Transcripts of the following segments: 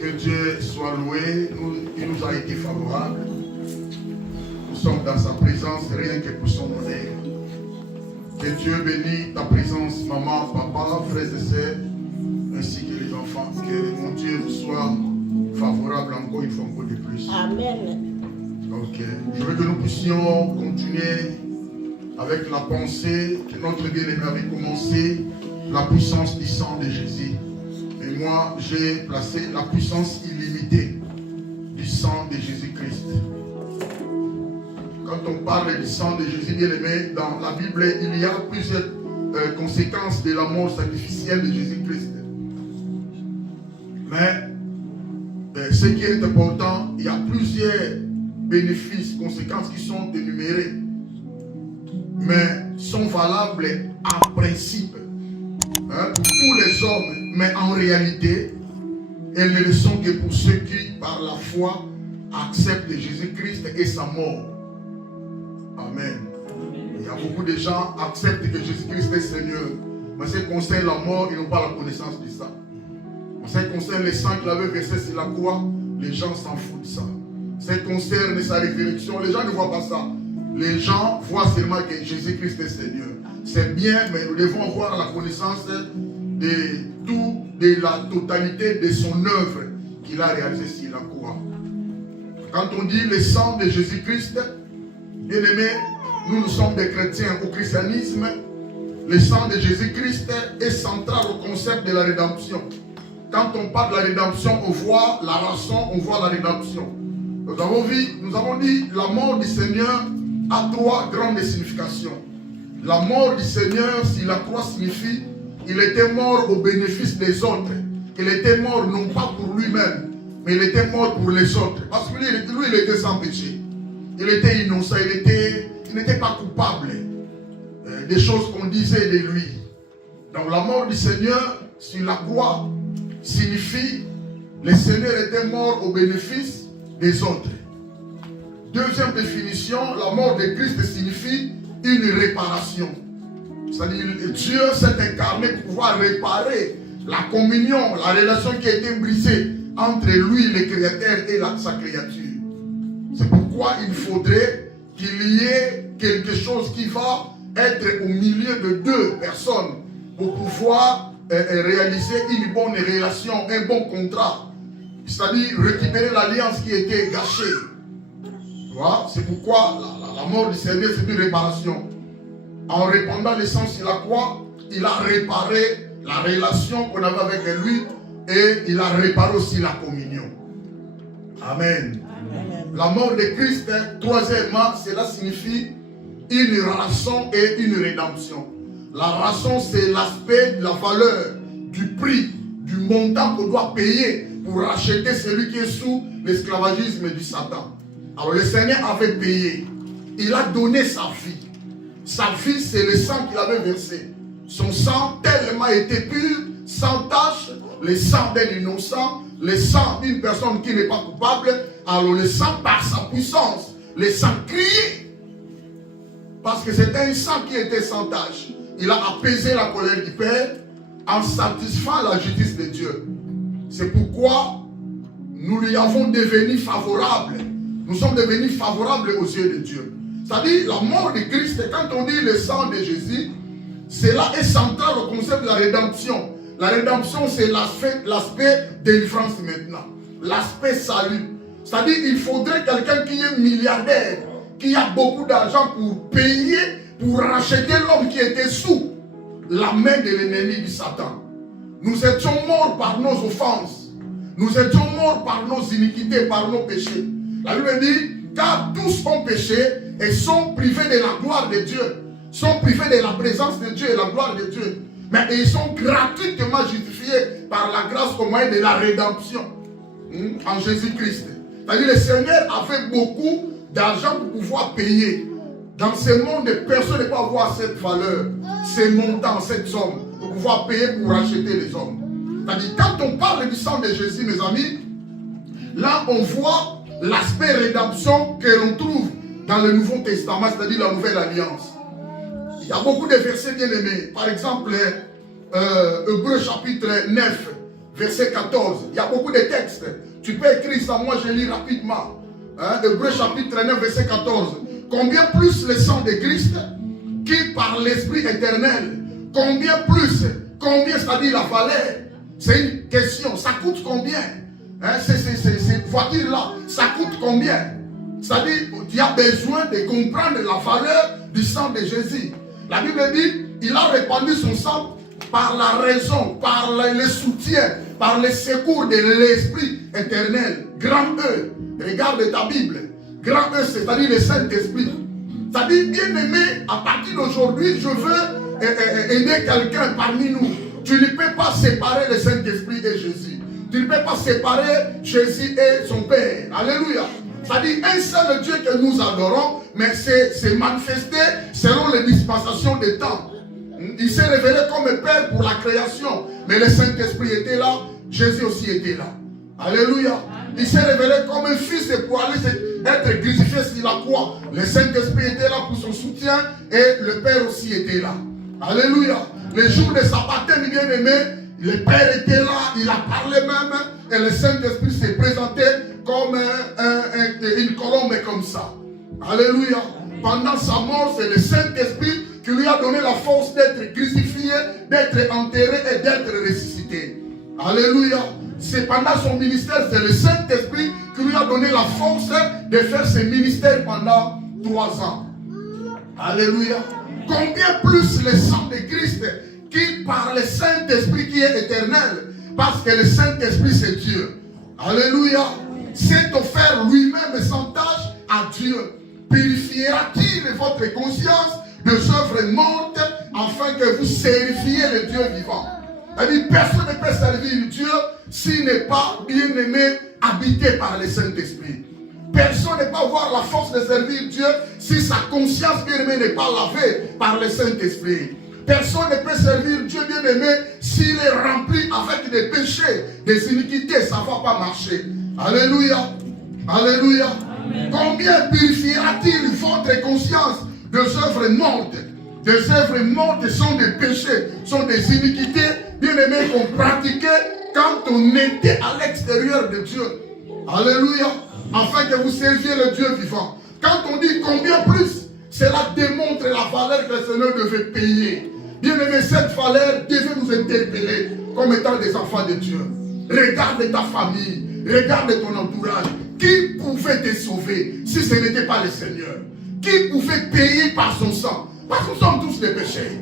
Que Dieu soit loué, il nous a été favorable. Nous sommes dans sa présence, rien que pour son honneur. Que Dieu bénisse ta présence, maman, papa, frères et sœurs, ainsi que les enfants. Que mon Dieu vous soit favorable encore une fois, encore de plus. Amen. Donc, je veux que nous puissions continuer avec la pensée que notre bien-aimé avait commencé, la puissance du sang de Jésus. Et moi, j'ai placé la puissance illimitée du sang de Jésus-Christ. Quand on parle du sang de Jésus, bien-aimé, dans la Bible, il y a plusieurs conséquences de la mort sacrificielle de Jésus-Christ. Mais ce qui est important, il y a plusieurs bénéfices, conséquences qui sont énumérées, mais sont valables en principe pour tous les hommes. Mais en réalité, elles ne le sont que pour ceux qui, par la foi, acceptent Jésus-Christ et sa mort. Amen. Il y a beaucoup de gens qui acceptent que Jésus-Christ est Seigneur. Mais ce qui concerne la mort, ils n'ont pas la connaissance de ça. En ce qui concerne le sang qu'il avait versé sur la croix, les gens s'en foutent de ça. Ce qui concerne sa résurrection, les gens ne voient pas ça. Les gens voient seulement que Jésus-Christ est Seigneur. C'est bien, mais nous devons avoir la connaissance de la totalité de son œuvre qu'il a réalisée sur la croix. Quand on dit le sang de Jésus-Christ, bien aimé, nous sommes des chrétiens au christianisme. Le sang de Jésus-Christ est central au concept de la rédemption. Quand on parle de la rédemption, on voit la rançon, on voit la rédemption. Nous avons dit la mort du Seigneur a trois grandes significations. La mort du Seigneur, sur la croix, signifie qu'il était mort au bénéfice des autres. Il était mort non pas pour lui-même, mais il était mort pour les autres. Parce que lui, il était sans péché. Il était innocent, il n'était pas coupable des choses qu'on disait de lui. Donc la mort du Seigneur sur la croix signifie que le Seigneur était mort au bénéfice des autres. Deuxième définition, la mort de Christ signifie une réparation. C'est-à-dire que Dieu s'est incarné pour pouvoir réparer la communion, la relation qui a été brisée entre lui, le Créateur, et sa créature. C'est pourquoi il faudrait qu'il y ait quelque chose qui va être au milieu de deux personnes pour pouvoir réaliser une bonne relation, un bon contrat. C'est-à-dire récupérer l'alliance qui était gâchée. Voilà. C'est pourquoi la mort du Seigneur, c'est une réparation. En répandant le sang sur la croix, il a réparé la relation qu'on avait avec lui et il a réparé aussi la communion. Amen. Amen. La mort de Christ, troisièmement, cela signifie une rançon et une rédemption. La rançon, c'est l'aspect de la valeur, du prix, du montant qu'on doit payer pour racheter celui qui est sous l'esclavagisme du Satan. Alors le Seigneur avait payé. Il a donné sa vie. Sa vie, c'est le sang qu'il avait versé. Son sang tellement était pur, sans tache, le sang d'un innocent, le sang d'une personne qui n'est pas coupable. Alors le sang, par sa puissance, le sang criait. Parce que c'était un sang qui était sans tache. Il a apaisé la colère du Père en satisfaisant la justice de Dieu. C'est pourquoi nous lui avons devenu favorables. Nous sommes devenus favorables aux yeux de Dieu. C'est-à-dire la mort de Christ, quand on dit le sang de Jésus, cela est central au concept de la rédemption. La rédemption, c'est l'aspect délivrance maintenant. L'aspect salut. C'est-à-dire qu'il faudrait quelqu'un qui est milliardaire, qui a beaucoup d'argent pour payer, pour racheter l'homme qui était sous la main de l'ennemi du Satan. Nous étions morts par nos offenses. Nous étions morts par nos iniquités, par nos péchés. La Bible dit, car tous ont péché et sont privés de la gloire de Dieu. Sont privés de la présence de Dieu et la gloire de Dieu. Mais ils sont gratuitement justifiés par la grâce au moyen de la rédemption en Jésus-Christ. C'est-à-dire que le Seigneur avait beaucoup d'argent pour pouvoir payer. Dans ce monde, personne ne peut avoir cette valeur, ces montants, cette somme, pour pouvoir payer pour racheter les hommes. C'est-à-dire quand on parle du sang de Jésus, mes amis, là on voit l'aspect rédemption que l'on trouve dans le Nouveau Testament, c'est-à-dire la Nouvelle Alliance. Il y a beaucoup de versets bien aimés. Par exemple, Hébreux chapitre 9, verset 14. Il y a beaucoup de textes. Tu peux écrire ça, moi je lis rapidement. Hébreux chapitre 9, verset 14. Combien plus le sang de Christ, qui par l'Esprit éternel, combien plus, combien c'est-à-dire la valeur? C'est une question, ça coûte combien? Cette voiture-là, ça coûte combien? C'est-à-dire, tu as besoin de comprendre la valeur du sang de Jésus. La Bible dit, il a répandu son sang par la raison, par le soutien, par le secours de l'Esprit éternel. Grand E, regarde ta Bible. Grand E, c'est-à-dire le Saint-Esprit. C'est-à-dire, bien-aimé, à partir d'aujourd'hui, je veux aider quelqu'un parmi nous. Tu ne peux pas séparer le Saint-Esprit et Jésus. Tu ne peux pas séparer Jésus et son Père. Alléluia. C'est-à-dire un seul Dieu que nous adorons, mais c'est manifesté selon les dispensations des temps. Il s'est révélé comme Père pour la création, mais le Saint-Esprit était là, Jésus aussi était là. Alléluia. Il s'est révélé comme un fils pour aller être crucifié sur la croix. Le Saint-Esprit était là pour son soutien et le Père aussi était là. Alléluia. Le jour de sa baptême, bien-aimé, le Père était là, il a parlé même, et le Saint-Esprit s'est présenté comme une colombe comme ça. Alléluia. Pendant sa mort, c'est le Saint-Esprit qui lui a donné la force d'être crucifié, d'être enterré et d'être ressuscité. Alléluia. C'est pendant son ministère, c'est le Saint-Esprit qui lui a donné la force de faire ce ministère pendant 3 ans. Alléluia. Combien plus le sang de Christ qui par le Saint-Esprit qui est éternel, parce que le Saint-Esprit c'est Dieu. Alléluia. S'est offert lui-même sans tâche à Dieu. Purifiera-t-il votre conscience de œuvres mortes afin que vous serviez le Dieu vivant? C'est-à-dire, personne ne peut servir Dieu s'il n'est pas bien-aimé, habité par le Saint-Esprit. Personne ne peut avoir la force de servir Dieu si sa conscience bien-aimée n'est pas lavée par le Saint-Esprit. Personne ne peut servir Dieu bien-aimé s'il est rempli avec des péchés, des iniquités, ça ne va pas marcher. Alléluia. Alléluia. Amen. Combien purifiera-t-il votre conscience des œuvres mortes? Des œuvres mortes sont des péchés, sont des iniquités, bien-aimés, qu'on pratiquait quand on était à l'extérieur de Dieu. Alléluia. Afin que vous serviez le Dieu vivant. Quand on dit combien plus, cela démontre la valeur que le Seigneur devait payer. Bien-aimé, cette valeur devait nous interpeller comme étant des enfants de Dieu. Regarde ta famille, regarde ton entourage. Qui pouvait te sauver si ce n'était pas le Seigneur? Qui pouvait payer par son sang? Parce que nous sommes tous des péchés.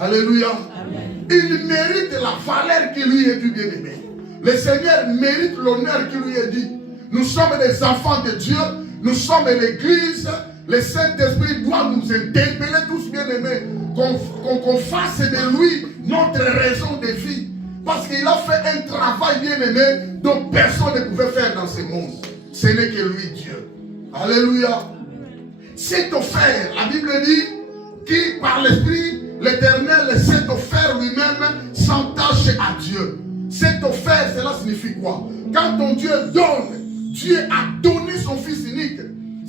Alléluia. Amen. Il mérite la valeur qui lui est due, bien-aimé. Le Seigneur mérite l'honneur qui lui est dit. Nous sommes des enfants de Dieu. Nous sommes l'Église. Le Saint-Esprit doit nous interpeller tous, bien-aimés. Qu'on fasse de lui notre raison de vie. Parce qu'il a fait un travail, bien-aimé, dont personne ne pouvait faire dans ce monde. Ce n'est que lui, Dieu. Alléluia. C'est offert, la Bible dit, qui par l'Esprit, l'Éternel s'est offert lui-même sans tâche à Dieu. C'est offert, cela signifie quoi? Quand ton Dieu donne, Dieu a donné son Fils unique.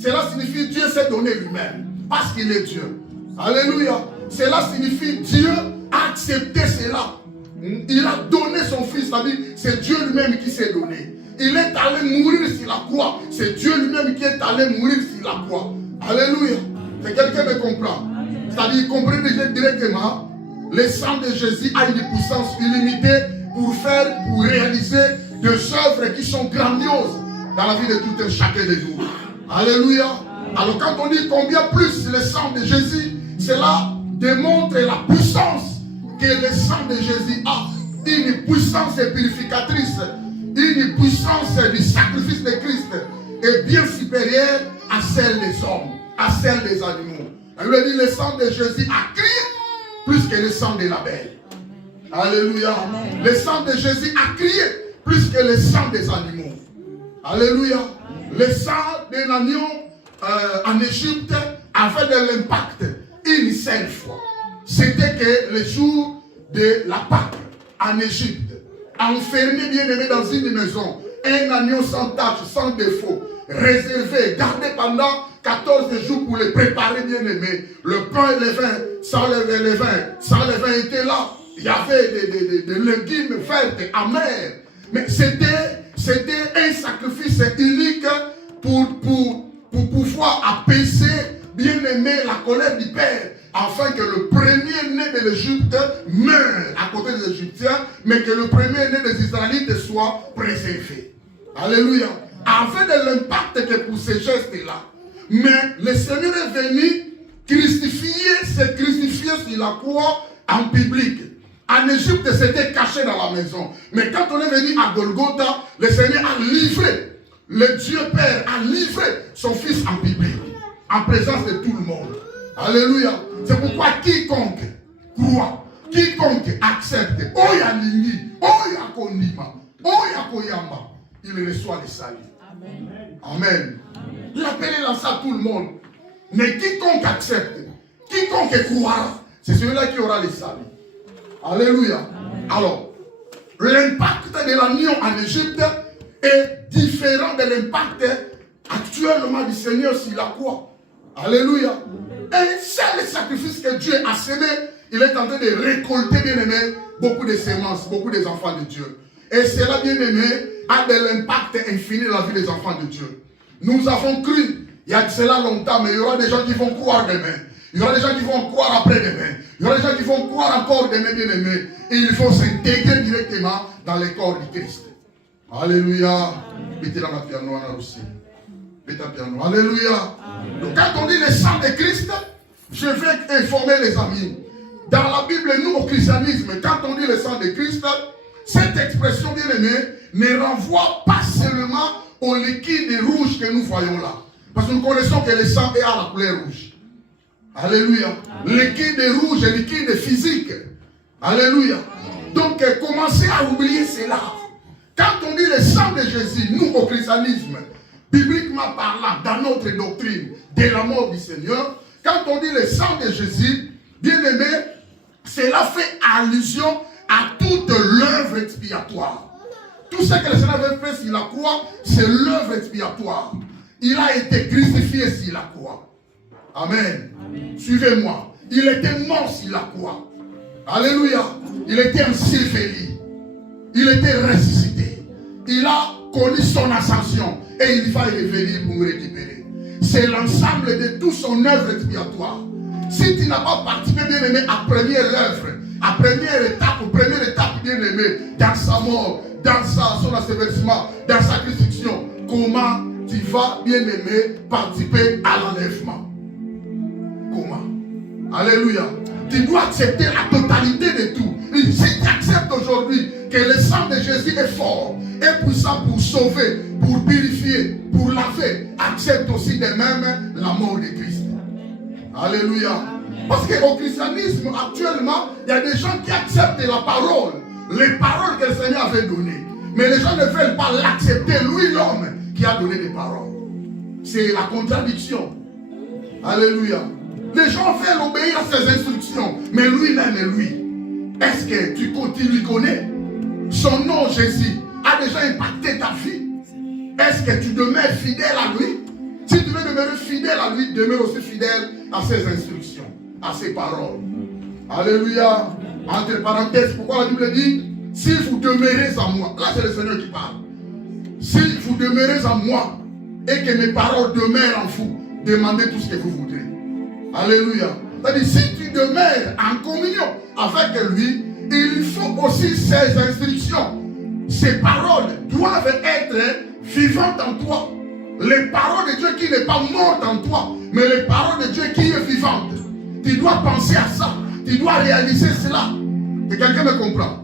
Cela signifie Dieu s'est donné lui-même, parce qu'il est Dieu. Alléluia. Cela signifie Dieu a accepté cela. Il a donné son Fils, c'est Dieu lui-même qui s'est donné. Il est allé mourir sur la croix. C'est Dieu lui-même qui est allé mourir sur la croix. Alléluia. C'est quelqu'un me comprend. C'est-à-dire, comprenez directement, le sang de Jésus a une puissance illimitée pour réaliser des œuvres qui sont grandioses dans la vie de tout un chacun de nous. Alléluia. Alors quand on dit combien plus le sang de Jésus, cela démontre la puissance que le sang de Jésus a. Une puissance purificatrice, une puissance du sacrifice de Christ est bien supérieure à celle des hommes, à celle des animaux. Elle lui dit, le sang de Jésus a crié plus que le sang de l'Abel. Alléluia. Amen. Le sang de Jésus a crié plus que le sang des animaux. Alléluia. Amen. Le sang d'un agneau en Égypte avait de l'impact une seule fois. C'était que le jour de la Pâque en Égypte, enfermé bien aimé dans une maison, un agneau sans tache, sans défaut, réservé, gardé pendant 14 jours pour le préparer bien aimé. Le pain et le vin, sans le vin était là. il y avait des légumes verts, amers. Mais c'était un sacrifice unique pour pouvoir apaiser, bien aimé, la colère du Père, afin que le premier-né de l'Égypte meure à côté des Égyptiens, mais que le premier-né des Israélites soit préservé. Alléluia. Avec de l'impact que pour ces gestes-là. Mais le Seigneur est venu se crucifier sur la croix en public. En Égypte, c'était caché dans la maison. Mais quand on est venu à Golgotha, le Seigneur a livré, le Dieu Père a livré son Fils en public, en présence de tout le monde. Alléluia. C'est pourquoi quiconque croit, quiconque accepte, Oya Lingi, Oya Konima, Oya Koyamba, il reçoit le salut. Amen. Amen. Il appelle ça à tout le monde. Mais quiconque accepte, quiconque croira, c'est celui-là qui aura le salut. Alléluia. Amen. Alors, l'impact de l'union en Égypte est différent de l'impact actuellement du Seigneur sur la croix. Alléluia. Et c'est le sacrifice que Dieu a semé. Il est en train de récolter, bien aimé, beaucoup de semences, beaucoup des enfants de Dieu. Et cela, bien aimé, a de l'impact infini dans la vie des enfants de Dieu. Nous avons cru, il y a de cela longtemps, mais il y aura des gens qui vont croire demain. Il y aura des gens qui vont croire après-demain. Il y aura des gens qui vont croire encore demain, bien aimé. Et il faut s'intégrer directement dans le corps du Christ. Alléluia. Mettez dans la piano aussi. Mettez piano. Alléluia. Donc quand on dit le sang de Christ, je vais informer les amis. Dans la Bible, nous au christianisme, quand on dit le sang de Christ, cette expression, bien aimée, ne renvoie pas seulement au liquide rouge que nous voyons là. Parce que nous connaissons que le sang est à la couleur rouge. Alléluia. Liquide rouge et liquide physique. Alléluia. Donc, commencez à oublier cela. Quand on dit le sang de Jésus, nous au christianisme, bibliquement parlant, dans notre doctrine de la mort du Seigneur, quand on dit le sang de Jésus, bien aimé, cela fait allusion à toute l'œuvre expiatoire. Tout ce que le Seigneur avait fait sur la croix, c'est l'œuvre expiatoire. Il a été crucifié sur la croix. Amen. Amen. Suivez-moi. Il était mort sur la croix. Alléluia. Il était enseveli. Il était ressuscité. Il a connu son ascension. Et il va revenir pour nous récupérer. C'est l'ensemble de toute son œuvre expiatoire. Si tu n'as pas participé, bien aimé, à première œuvre, à première étape, bien aimé, dans sa mort, dans son asservissement, dans sa crucifixion, comment tu vas, bien aimé, participer à l'enlèvement? Comment? Alléluia. Tu dois accepter la totalité de tout. Et si tu acceptes aujourd'hui que le sang de Jésus est fort, est puissant pour sauver, pour purifier, pour laver, accepte aussi de même la mort de Christ. Alléluia. Parce qu'au christianisme, actuellement, il y a des gens qui acceptent la parole, les paroles que le Seigneur avait données. Mais les gens ne veulent pas l'accepter, lui l'homme qui a donné les paroles. C'est la contradiction. Alléluia. Les gens veulent obéir à ses instructions, mais lui-même est lui. Est-ce que tu lui connais? Son nom, Jésus, a déjà impacté ta vie. Est-ce que tu demeures fidèle à lui? Si tu veux demeurer fidèle à lui, demeure aussi fidèle à ses instructions, à ses paroles. Alléluia. Entre parenthèses, pourquoi la Bible dit, si vous demeurez en moi, là c'est le Seigneur qui parle. Si vous demeurez en moi et que mes paroles demeurent en vous, demandez tout ce que vous voudrez. Alléluia. C'est-à-dire, si tu demeures en communion avec lui, il faut aussi ses instructions. Ces paroles doivent être vivantes en toi. Les paroles de Dieu qui n'est pas morte en toi, mais les paroles de Dieu qui est vivante. Tu dois penser à ça. Tu dois réaliser cela. Et quelqu'un me comprend.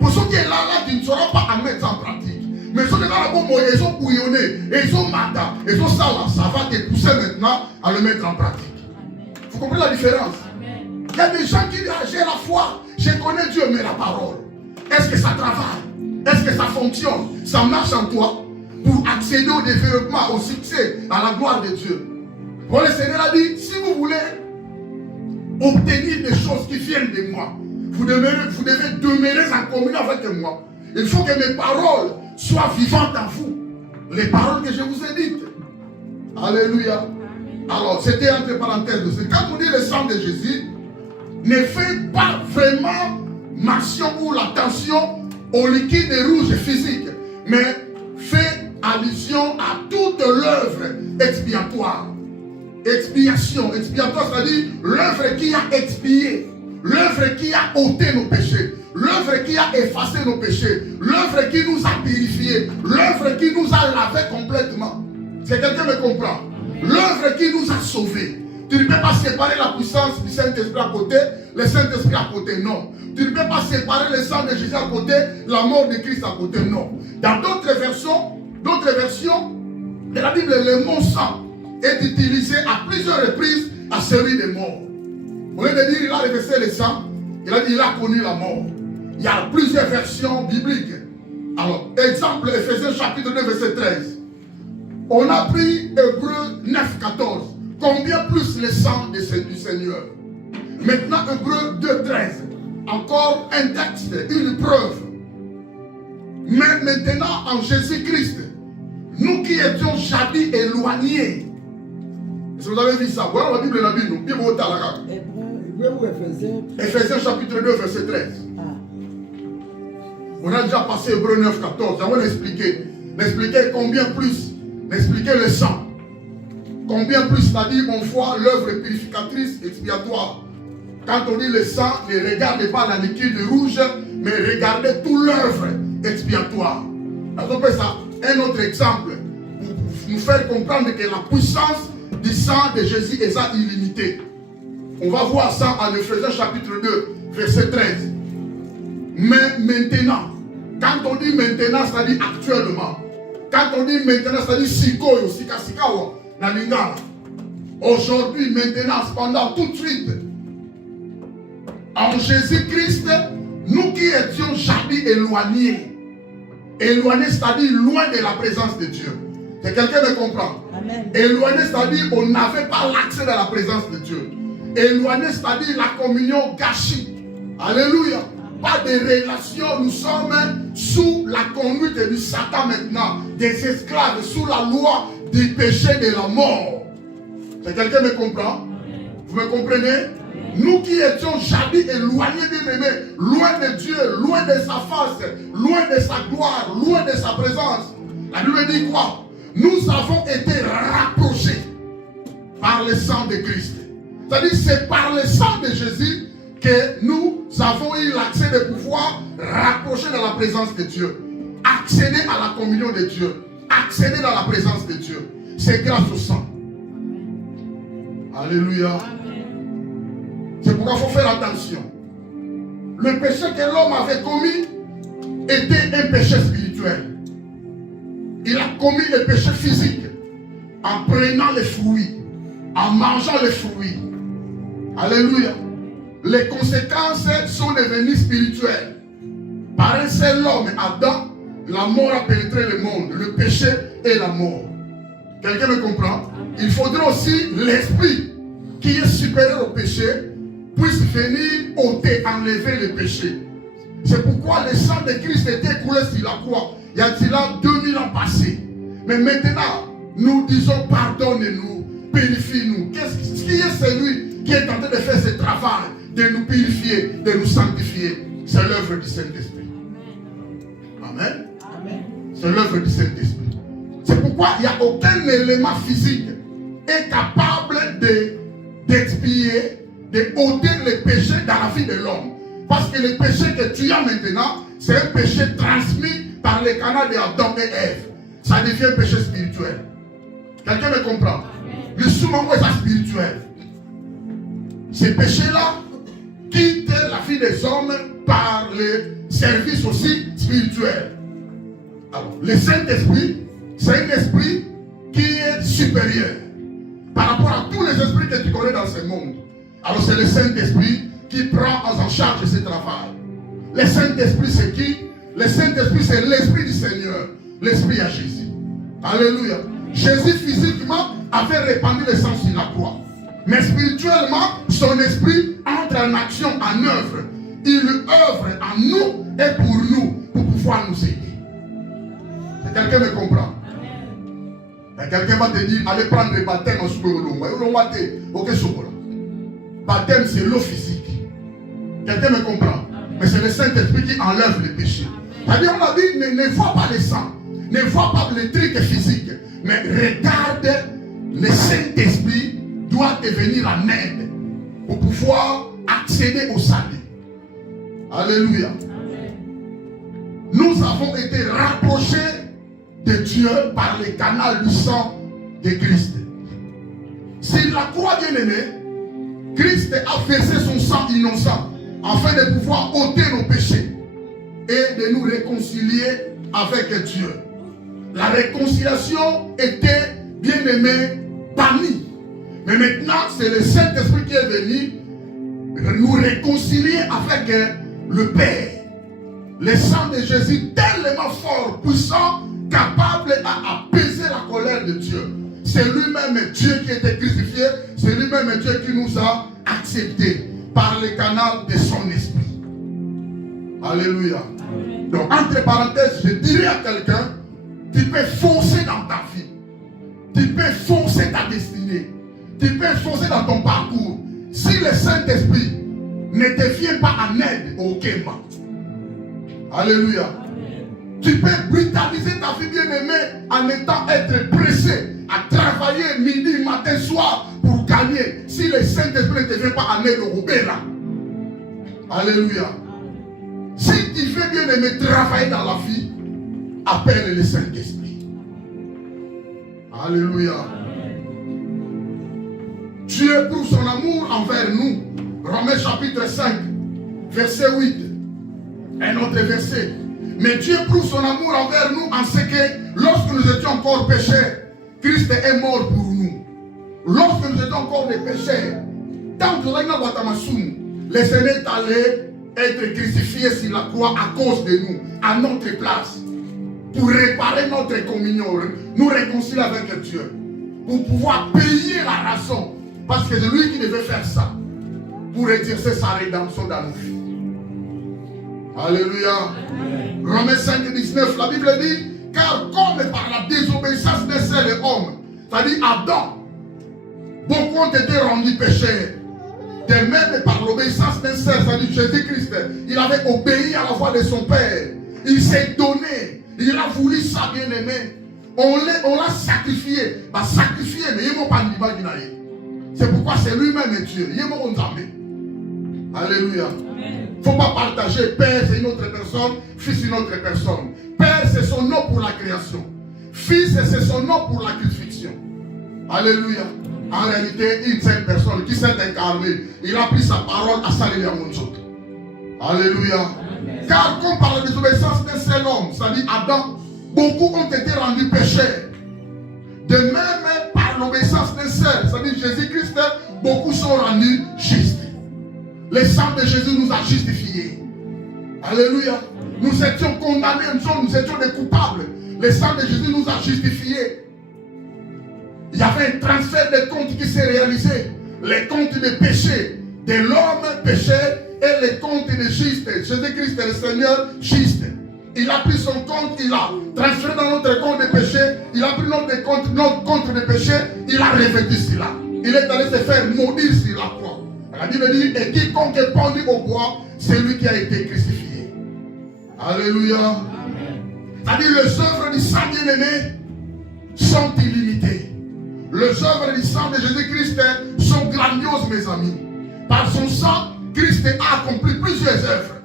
Pour ceux qui sont là, tu ne sauras pas à mettre en pratique. Mais ceux qui sont là, ils ont bouillonné, ils ont matin, ils ont ça là, ça va te pousser maintenant à le mettre en pratique. Vous comprenez la différence? Amen. Il y a des gens qui disent, j'ai la foi, je connais Dieu, mais la parole, est-ce que ça travaille? Est-ce que ça fonctionne? Ça marche en toi pour accéder au développement, au succès, à la gloire de Dieu. Bon, le Seigneur a dit, si vous voulez obtenir des choses qui viennent de moi, vous devez demeurer en communion avec moi. Il faut que mes paroles soient vivantes en vous. Les paroles que je vous ai dites. Alléluia. Alors, c'était entre parenthèses. Quand on dit le sang de Jésus, ne fait pas vraiment mention ou l'attention au liquide rouge physique, mais fait allusion à toute l'œuvre expiatoire. Expiation, expiatoire, c'est-à-dire l'œuvre qui a expié, l'œuvre qui a ôté nos péchés, l'œuvre qui a effacé nos péchés, l'œuvre qui nous a purifiés, l'œuvre qui nous a lavé complètement. C'est quelqu'un me comprend? L'œuvre qui nous a sauvés. Tu ne peux pas séparer la puissance du Saint-Esprit à côté, le Saint-Esprit à côté, non. Tu ne peux pas séparer le sang de Jésus à côté, la mort de Christ à côté, non. Dans d'autres versions de la Bible, le mot sang est utilisé à plusieurs reprises à celui des morts. Au lieu de dire il a reversé le sang, il a dit il a connu la mort. Il y a plusieurs versions bibliques. Alors, exemple, Ephésiens chapitre 2, verset 13. On a pris Hébreux 9, 14. Combien plus le sang du Seigneur? Maintenant, Hébreux 2, 13. Encore un texte, une preuve. Mais maintenant, en Jésus-Christ, nous qui étions jadis éloignés. Est-ce que vous avez vu ça? Voilà la Bible est la Bible. Hébreux ou Ephésiens? Ephésiens chapitre 2, verset 13. On a déjà passé Hébreux 9, 14. On va l'expliquer. L'expliquer combien plus. L'expliquer le sang. Combien plus, c'est-à-dire on voit l'œuvre purificatrice expiatoire. Quand on dit le sang, ne regardez pas la liquide rouge, mais regardez toute l'œuvre expiatoire. Alors, ça, un autre exemple pour nous faire comprendre que la puissance du sang de Jésus est illimitée. On va voir ça en Ephésiens chapitre 2, verset 13. Mais maintenant, quand on dit maintenant, c'est-à-dire actuellement. Quand on dit maintenant, c'est-à-dire sikoyo, sikasikawa. Aujourd'hui, maintenant, pendant tout de suite, en Jésus-Christ, nous qui étions jadis éloignés, c'est-à-dire loin de la présence de Dieu. Que quelqu'un me comprend? Amen. Éloigné, c'est-à-dire on n'avait pas l'accès à la présence de Dieu. Éloigné, c'est-à-dire la communion gâchée. Alléluia. Pas de relation, nous sommes sous la conduite du Satan maintenant, des esclaves, sous la loi du péché de la mort. C'est quelqu'un me comprend? Vous me comprenez? Nous qui étions jadis éloignés bien-aimés, loin de Dieu, loin de sa face, loin de sa gloire, loin de sa présence. La Bible dit quoi? Nous avons été rapprochés par le sang de Christ. C'est-à-dire c'est par le sang de Jésus que nous avons eu l'accès de pouvoir rapprocher dans la présence de Dieu, accéder à la communion de Dieu, accéder dans la présence de Dieu. C'est grâce au sang. Alléluia. C'est pourquoi il faut faire attention. Le péché que l'homme avait commis était un péché spirituel. Il a commis le péché physique en prenant les fruits, en mangeant les fruits. Alléluia. Les conséquences sont devenues spirituelles. Par un seul homme, Adam, la mort a pénétré le monde, le péché et la mort. Quelqu'un me comprend? Il faudra aussi l'esprit qui est supérieur au péché puisse venir ôter, enlever le péché. C'est pourquoi le sang de Christ était coulé sur la croix. Il y a 2000 ans passés. Mais maintenant, nous disons pardonne-nous, purifie-nous. Qui est celui qui est en train de faire ce travail, de nous purifier, de nous sanctifier? C'est l'œuvre du Saint-Esprit. Amen. Amen. C'est l'œuvre du Saint-Esprit. C'est pourquoi il n'y a aucun élément physique est capable d'expier, de ôter les péchés dans la vie de l'homme. Parce que le péché que tu as maintenant, c'est un péché transmis par les canaux d'Adam et Ève. Ça devient un péché spirituel. Quelqu'un me comprend? Le sous-mango est spirituel. Ces péchés-là quittent la vie des hommes par le service aussi spirituel. Alors, le Saint-Esprit, c'est un esprit qui est supérieur par rapport à tous les esprits que tu connais dans ce monde. Alors, c'est le Saint-Esprit qui prend en charge ce travail. Le Saint-Esprit, c'est qui? Le Saint-Esprit, c'est l'Esprit du Seigneur. L'Esprit à Jésus. Alléluia. Jésus, physiquement, avait répandu le sang sur la croix. Mais spirituellement, son esprit entre en action, en œuvre. Il œuvre en nous et pour nous, pour pouvoir nous aider. Quelqu'un me comprend? quelqu'un va te dire, allez prendre le baptême en Souberolongo. Baptême, c'est l'eau physique. Quelqu'un me comprend? Mais c'est le Saint-Esprit qui enlève les péchés. C'est-à-dire, on a dit, ne vois pas le sang, ne vois pas les trucs physiques, mais regarde, le Saint-Esprit doit te venir en aide pour pouvoir accéder au salut. Alléluia. Amen. Nous avons été rapprochés de Dieu par le canal du sang de Christ. Sur la croix, bien-aimé, Christ a versé son sang innocent afin de pouvoir ôter nos péchés et de nous réconcilier avec Dieu. La réconciliation était, bien-aimé, bannie. Mais maintenant, c'est le Saint-Esprit qui est venu nous réconcilier avec le Père. Le sang de Jésus tellement fort, puissant, capable d'apaiser la colère de Dieu. C'est lui-même Dieu qui a été crucifié. C'est lui-même Dieu qui nous a acceptés par le canal de son esprit. Alléluia. Amen. Donc, entre parenthèses, je dirais à quelqu'un, tu peux foncer dans ta vie. Tu peux foncer ta destinée. Tu peux foncer dans ton parcours. Si le Saint-Esprit ne te vient pas en aide, aucun mal. Alléluia. Amen. Tu peux brutaliser ta vie bien-aimée en étant être pressé à travailler midi, matin, soir pour gagner. Si le Saint-Esprit ne te vient pas en aide, au là. Alléluia. Amen. Si tu veux bien-aimé travailler dans la vie, appelle le Saint-Esprit. Alléluia. Amen. Dieu prouve son amour envers nous. Romains chapitre 5, verset 8. Un autre verset. Mais Dieu prouve son amour envers nous en ce que lorsque nous étions encore pécheurs, Christ est mort pour nous. Lorsque nous étions encore des pécheurs, tant que le Seigneur est allé être crucifié sur la croix à cause de nous, à notre place, pour réparer notre communion, nous réconcilier avec Dieu, pour pouvoir payer la rançon, parce que c'est lui qui devait faire ça, pour exercer sa rédemption dans nos vies. Alléluia. Amen. Romains 5, 19, la Bible dit, car comme par la désobéissance d'un seul homme, c'est-à-dire Adam, beaucoup ont été rendus pécheurs. De même par l'obéissance d'un seul, c'est-à-dire Jésus-Christ, il avait obéi à la voix de son Père. Il s'est donné. Il a voulu ça, bien-aimé. On l'a sacrifié. Bah, sacrifié, mais il ne m'a pas dit. C'est pourquoi c'est lui-même Dieu. Il m'a pas. Alléluia. Il ne faut pas partager. Père, c'est une autre personne. Fils, une autre personne. Père, c'est son nom pour la création. Fils, c'est son nom pour la crucifixion. Alléluia. En réalité, une seule personne qui s'est incarnée. Il a pris sa parole à saluer à mon Dieu. Alléluia. Amen. Car comme par la désobéissance d'un seul homme, c'est-à-dire Adam, beaucoup ont été rendus pécheurs. De même, par l'obéissance d'un seul, c'est-à-dire Jésus-Christ, beaucoup sont rendus justes. Le sang de Jésus nous a justifiés. Alléluia. Nous étions condamnés, nous étions des coupables. Le sang de Jésus nous a justifiés. Il y avait un transfert de comptes qui s'est réalisé. Les comptes de péché de l'homme pécheur et les comptes de juste. Jésus-Christ est le Seigneur juste. Il a pris son compte, il a transféré dans notre compte de péché. Il a pris notre compte de péché, il a revêtu cela. Il est allé se faire maudire sur la croix. La Bible dit, et quiconque est pendu au bois, c'est lui qui a été crucifié. Alléluia. C'est-à-dire, les œuvres du sang bien-aimé sont illimitées. Les œuvres du sang de Jésus-Christ sont grandioses, mes amis. Par son sang, Christ a accompli plusieurs œuvres.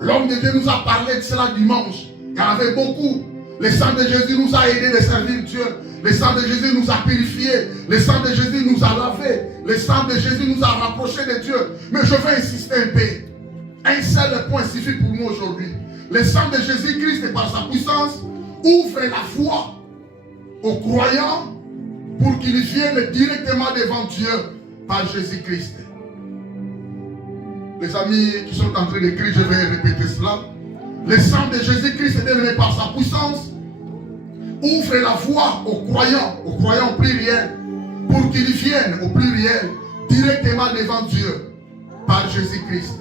L'homme de Dieu nous a parlé de cela dimanche. Il y en avait beaucoup. Le sang de Jésus nous a aidés de servir Dieu. Le sang de Jésus nous a purifiés. Le sang de Jésus nous a lavés. Le sang de Jésus nous a rapprochés de Dieu. Mais je vais insister un peu. Un seul point suffit pour nous aujourd'hui. Le sang de Jésus-Christ, par sa puissance, ouvre la foi aux croyants pour qu'ils viennent directement devant Dieu par Jésus-Christ. Les amis qui sont en train d'écrire, je vais répéter cela. Le sang de Jésus-Christ, par sa puissance, ouvre la voie aux croyants au pluriel, pour qu'ils viennent au pluriel directement devant Dieu par Jésus-Christ.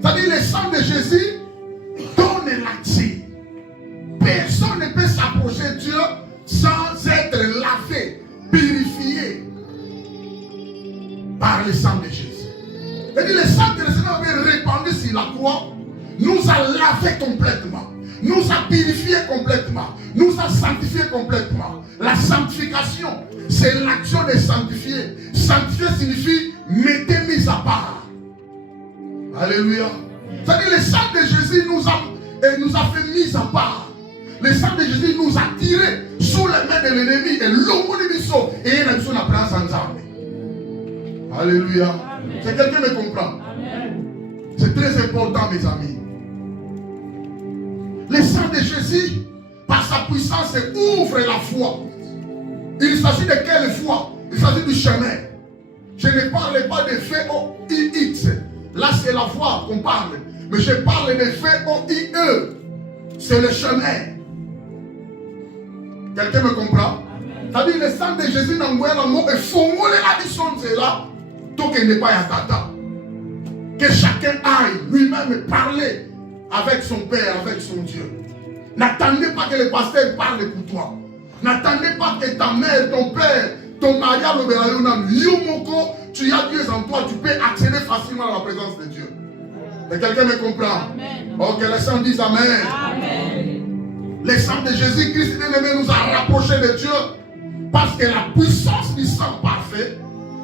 C'est-à-dire le sang de Jésus donne l'accès. Personne ne peut s'approcher de Dieu sans dans le sang de Jésus. Et dit, le sang que le Seigneur avait répandu sur la croix nous a lavé complètement, nous a purifié complètement, nous a sanctifié complètement. La sanctification, c'est l'action de sanctifier. Sanctifier signifie mettez mis à part. Alléluia. C'est-à-dire le sang de Jésus nous a fait mise à part. Le sang de Jésus nous a tirés sous les mains de l'ennemi et l'homme de l'issue et il a besoin d'apprendre sans armes. Alléluia. C'est quelqu'un me comprend. C'est très important, mes amis. Le sang de Jésus, par sa puissance, ouvre la foi. Il s'agit de quelle foi? Il s'agit du chemin. Je ne parle pas de F-O-I-X. Là, c'est la foi qu'on parle. Mais je parle de F-O-I-E. C'est le chemin. Quelqu'un me comprend? C'est-à-dire le sang de Jésus n'a pas de mot et fongole la mission de là. Tant qu'il n'est pas à tata. Que chacun aille lui-même parler avec son Père, avec son Dieu. N'attendez pas que le pasteur parle pour toi. N'attendez pas que ta mère, ton père, ton mari, tu as Dieu en toi, tu peux accéder facilement à la présence de Dieu. Et quelqu'un me comprend? Amen. Oh, que les saints disent Amen. Amen. Le sang de Jésus-Christ nous a rapprochés de Dieu parce que la puissance du sang parfait,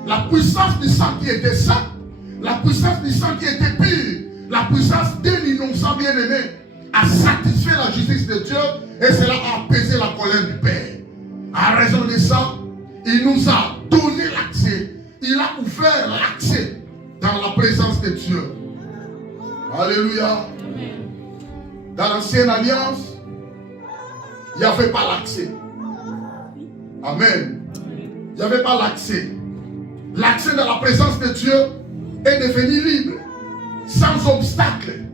la puissance du sang qui était saint, la puissance du sang qui était pur, la puissance d'un innocent bien-aimé a satisfait la justice de Dieu et cela a apaisé la colère du Père. À raison de ça, il nous a donné l'accès, il a ouvert l'accès dans la présence de Dieu. Alléluia. Dans l'ancienne alliance, il n'y avait pas l'accès. Amen. Il n'y avait pas l'accès. L'accès dans la présence de Dieu est devenu libre, sans obstacle,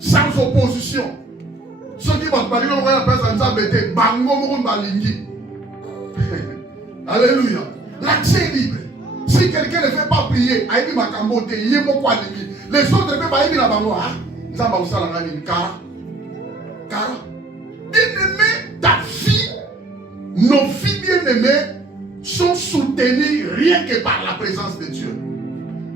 sans opposition. Ceux qui vont parler, on va la présence de Dieu, alléluia. L'accès est libre. Si quelqu'un ne fait pas prier, les autres ne peuvent pas aimer la bango. Car, bien-aimé, ta vie, nos filles bien-aimées sont soutenues rien que par la présence de Dieu.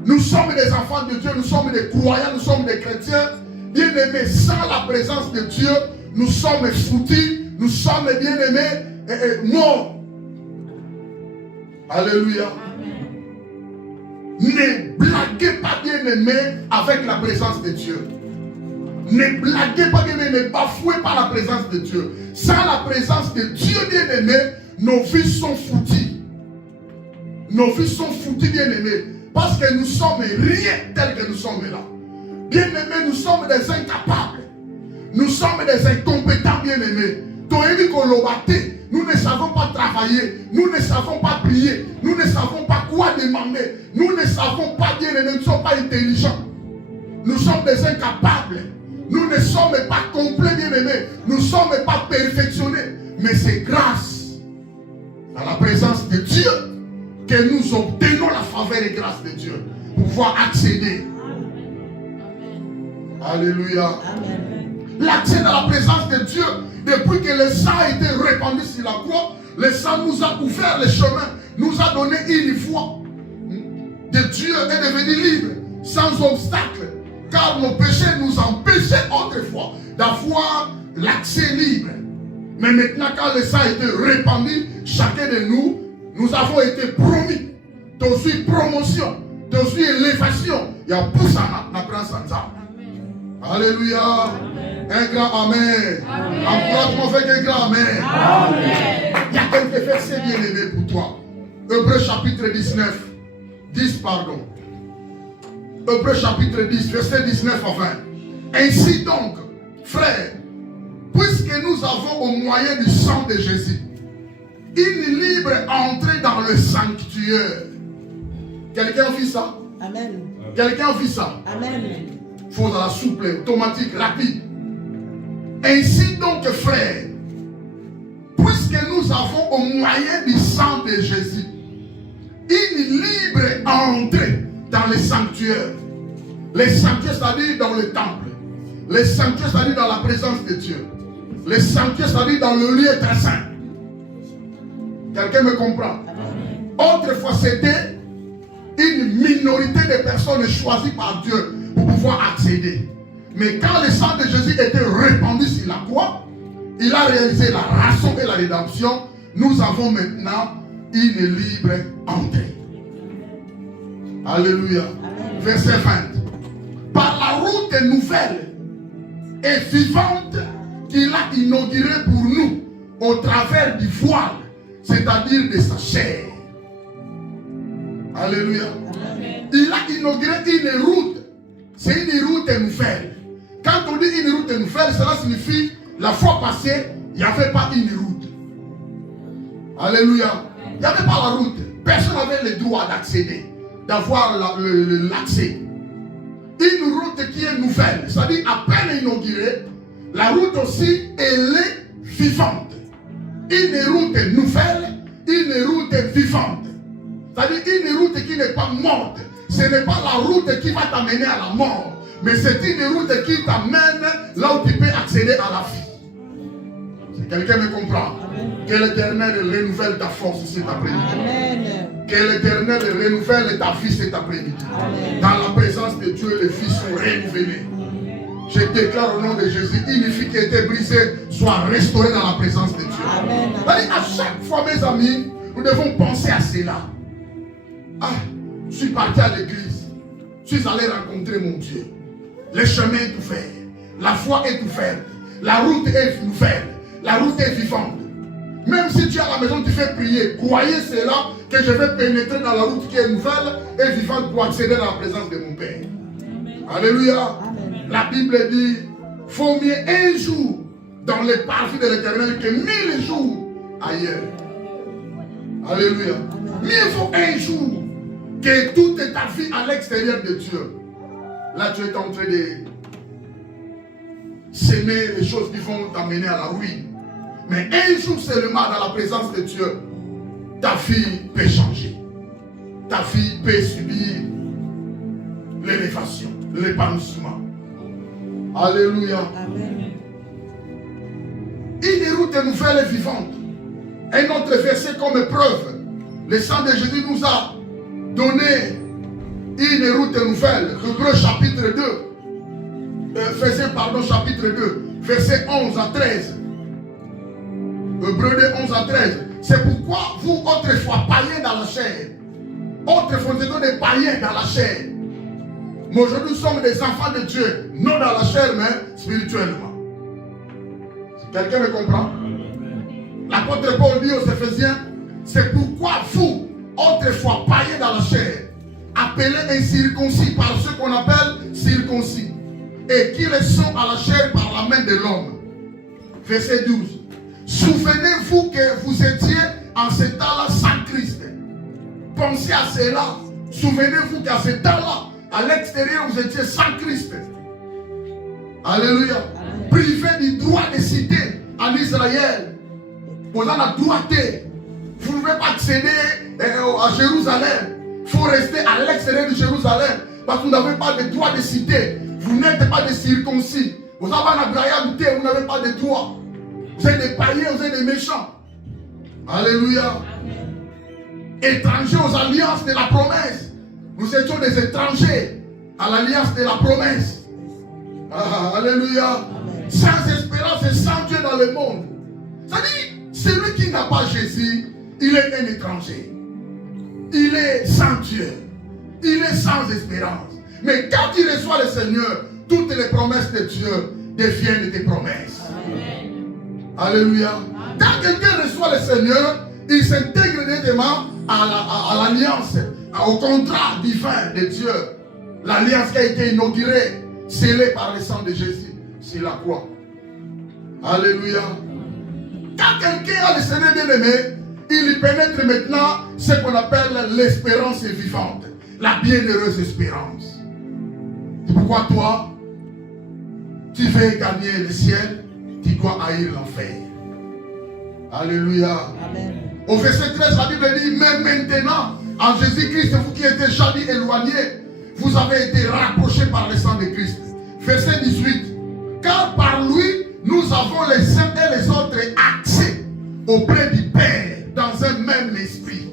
Nous sommes des enfants de Dieu, nous sommes des croyants, nous sommes des chrétiens. Bien-aimés, sans la présence de Dieu, nous sommes foutus, nous sommes bien-aimés morts. Alléluia. Ne blaguez pas, bien-aimés, avec la présence de Dieu. Ne blaguez pas, bien-aimés, ne bafouez pas la présence de Dieu. Sans la présence de Dieu, bien-aimés, nos vies sont foutues. Nos vies sont foutues, bien-aimés, parce que nous sommes rien tel que nous sommes là. Bien-aimés, nous sommes des incapables. Nous sommes des incompétents, bien-aimés. Nous ne savons pas travailler. Nous ne savons pas prier. Nous ne savons pas quoi demander. Nous ne savons pas, bien-aimés, nous ne sommes pas intelligents. Nous sommes des incapables. Nous ne sommes pas complets, bien-aimés. Nous ne sommes pas perfectionnés. Mais c'est grâce à la présence de Dieu que nous obtenons la faveur et grâce de Dieu pour pouvoir accéder. Alléluia. L'accès dans la présence de Dieu, depuis que le sang a été répandu sur la croix, le sang nous a ouvert le chemin, nous a donné une foi de Dieu est devenu libre, sans obstacle, car nos péchés nous empêchaient autrefois d'avoir l'accès libre. Mais maintenant, quand le sang a été répandu, chacun de nous, nous avons été promis. Aussi promotion, aussi élévation. Il y a pour ça, on apprend sans ça. Alléluia. Amen. Un grand Amen. Encourage-moi avec un grand Amen. Amen. Il y a quelques versets bien aimés pour toi. Hébreux chapitre 19. 10, pardon. Hébreux chapitre 10, verset 19 à 20. Ainsi donc, frères, puisque nous avons au moyen du sang de Jésus une libre entrée dans le sanctuaire. Quelqu'un a vu ça? Amen. Quelqu'un a vu ça? Amen. Il faut dans la souple, automatique, rapide. Ainsi donc, frères, puisque nous avons au moyen du sang de Jésus une libre entrée dans le sanctuaire. Les sanctuaires, c'est-à-dire dans le temple. Les sanctuaires, c'est-à-dire dans la présence de Dieu. Les sanctuaires, c'est-à-dire dans le lieu très saint. Quelqu'un me comprend? Autrefois, c'était une minorité de personnes choisies par Dieu pour pouvoir accéder. Mais quand le sang de Jésus était répandu sur la croix, il a réalisé la rançon et la rédemption. Nous avons maintenant une libre entrée. Alléluia. Amen. Verset 20. Par la route nouvelle et vivante qu'il a inaugurée pour nous au travers du voile, c'est-à-dire de sa chair. Alléluia. Amen. Il a inauguré une route. C'est une route nouvelle. Quand on dit une route nouvelle, cela signifie la fois passée, il n'y avait pas une route. Alléluia. Il n'y avait pas la route. Personne n'avait le droit d'accéder, d'avoir l'accès. Une route qui est nouvelle, c'est-à-dire à peine inaugurée, la route aussi, elle est vivante. Une route nouvelle, une route vivante. C'est-à-dire une route qui n'est pas morte. Ce n'est pas la route qui va t'amener à la mort, mais c'est une route qui t'amène là où tu peux accéder à la vie. Si quelqu'un me comprend, amen. Que l'Éternel renouvelle ta force cet après-midi. Que l'Éternel renouvelle ta vie cet après-midi. Dans la présence de Dieu, les vies sont renouvelées. Je déclare au nom de Jésus, une vie qui a été brisée soit restaurée dans la présence de Dieu. Amen. À chaque fois, mes amis, nous devons penser à cela. Ah, je suis parti à l'église. Je suis allé rencontrer mon Dieu. Le chemin est ouvert. La foi est ouverte. La route est nouvelle. La route est vivante. Même si tu es à la maison, tu fais prier. Croyez cela, que je vais pénétrer dans la route qui est nouvelle et vivante pour accéder à la présence de mon Père. Amen. Alléluia. Amen. La Bible dit, vaut mieux un jour dans les parvis de l'Éternel que 1000 jours ailleurs. Alléluia. Amen. Mieux vaut un jour que toute ta vie à l'extérieur de Dieu. Là, tu es en train de s'aimer les choses qui vont t'amener à la ruine. Mais un jour seulement dans la présence de Dieu, ta vie peut changer. Ta vie peut subir l'élévation, l'épanouissement. Alléluia. Amen. Une route nouvelle et vivante. Un autre verset comme preuve. Le sang de Jésus nous a donné une route nouvelle. Hébreux chapitre 2. Chapitre 2. Verset 11 à 13. Hébreux 2, 11 à 13. C'est pourquoi vous, autrefois païens dans la chair, autrefois nous étions des païens dans la chair. Mais aujourd'hui, nous sommes des enfants de Dieu, non dans la chair, mais spirituellement. Si quelqu'un me comprend? L'apôtre Paul dit aux Éphésiens, c'est pourquoi vous, autrefois païens dans la chair, appelés incirconcis par ceux qu'on appelle circoncis, et qui le sont à la chair par la main de l'homme. Verset 12. Souvenez-vous que vous étiez en ce temps-là sans Christ. Pensez à cela. Souvenez-vous qu'à ce temps-là, à l'extérieur, vous étiez sans Christ. Alléluia. Privé du droit de cité en Israël. Vous avez la droité. Vous ne pouvez pas accéder à Jérusalem. Il faut rester à l'extérieur de Jérusalem. Parce que vous n'avez pas de droit de cité. Vous n'êtes pas des circoncis. Vous avez la royauté, vous n'avez pas de droit. Vous êtes des païens, vous êtes des méchants. Alléluia. Amen. Étrangers aux alliances de la promesse. Nous étions des étrangers à l'alliance de la promesse. Ah, alléluia. Amen. Sans espérance et sans Dieu dans le monde. C'est-à-dire, celui qui n'a pas Jésus, il est un étranger. Il est sans Dieu. Il est sans espérance. Mais quand il reçoit le Seigneur, toutes les promesses de Dieu deviennent des promesses. Amen. Alléluia. Quand quelqu'un reçoit le Seigneur, il s'intègre directement à l'alliance, au contrat divin de Dieu. L'alliance qui a été inaugurée, scellée par le sang de Jésus sur la croix. Alléluia. Quand quelqu'un a le Seigneur bien-aimé, il pénètre maintenant ce qu'on appelle l'espérance vivante. La bienheureuse espérance. C'est pourquoi toi, tu veux gagner le ciel, tu dois haïr l'enfer. Alléluia. Amen. Au verset 13, la Bible dit, mais maintenant, en Jésus-Christ, vous qui étiez jamais éloignés, vous avez été rapprochés par le sang de Christ. Verset 18, car par lui, nous avons les uns et les autres accès auprès du Père dans un même esprit.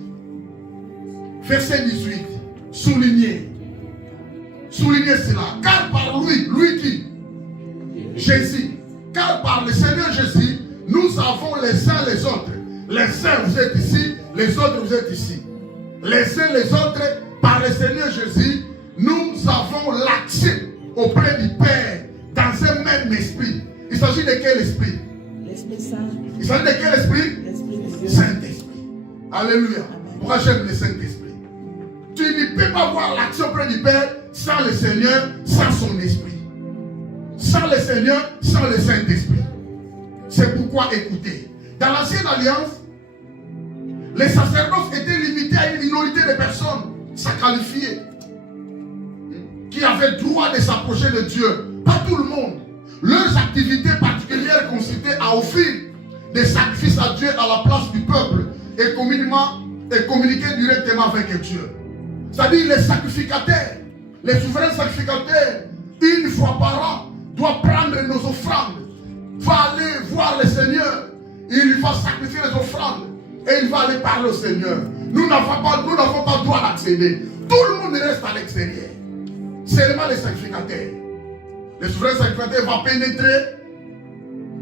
Verset 18, souligner. Soulignez cela. Car par lui, lui qui? Jésus. Car par le Seigneur Jésus, nous avons les uns les autres. Les uns vous êtes ici, les autres vous êtes ici. Les uns les autres, par le Seigneur Jésus, nous avons l'accès auprès du Père dans un même esprit. Il s'agit de quel esprit? L'Esprit Saint. Il s'agit de quel esprit? Saint-Esprit. Alléluia. Pourquoi j'aime le Saint-Esprit? Tu ne peux pas voir l'accès auprès du Père sans le Seigneur, sans son esprit. Sans le Seigneur, sans le Saint-Esprit. C'est pourquoi écoutez. Dans l'ancienne alliance, les sacerdoces étaient limités à une minorité de personnes, ça qualifiait, qui avaient droit de s'approcher de Dieu. Pas tout le monde. Leurs activités particulières consistaient à offrir des sacrifices à Dieu à la place du peuple et communiquer directement avec Dieu. C'est-à-dire les sacrificateurs, les souverains sacrificateurs, une fois par an, doivent prendre nos offrandes, va aller voir le Seigneur, il va sacrifier les offrandes et il va aller parler au Seigneur. Nous n'avons pas droit d'accéder. Tout le monde reste à l'extérieur. Seulement les sacrificateurs. Le souverain sacrificateur va pénétrer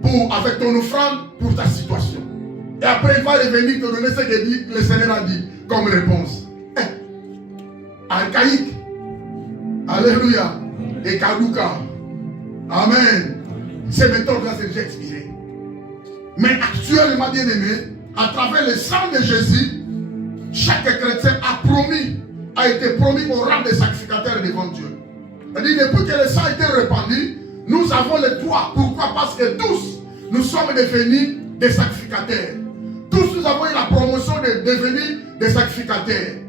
avec ton offrande pour ta situation. Et après il va revenir te donner ce que le Seigneur a dit comme réponse. Archaïque. Alléluia. Et Kadouka. Amen. Ces méthodes-là, c'est déjà expiré. Mais actuellement, bien aimé, à travers le sang de Jésus, chaque chrétien a été promis au rang des sacrificateurs devant Dieu. C'est-à-dire, depuis que le sang a été répandu, nous avons le droit. Pourquoi? Parce que tous, nous sommes devenus des sacrificateurs. Tous, nous avons eu la promotion de devenir des sacrificateurs.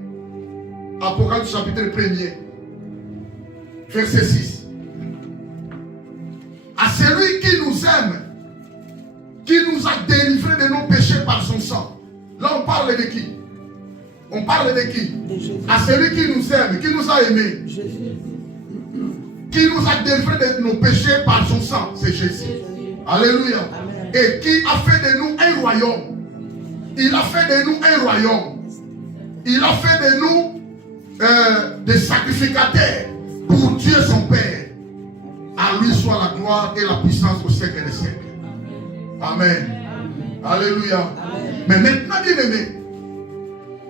Apocalypse chapitre 1er, verset 6. À celui qui nous aime, qui nous a délivrés de nos péchés par son sang. Là, on parle de qui? On parle de qui? À celui qui nous aime, qui nous a aimés. Qui nous a délivrés de nos péchés par son sang. C'est Jésus. Alléluia. Amen. Et qui a fait de nous un royaume. Il a fait de nous un royaume. Il a fait de nous des sacrificateurs pour Dieu son Père. À lui soit la gloire et la puissance au siècle des siècles. Amen. Alléluia. Amen. Mais maintenant, bien aimé,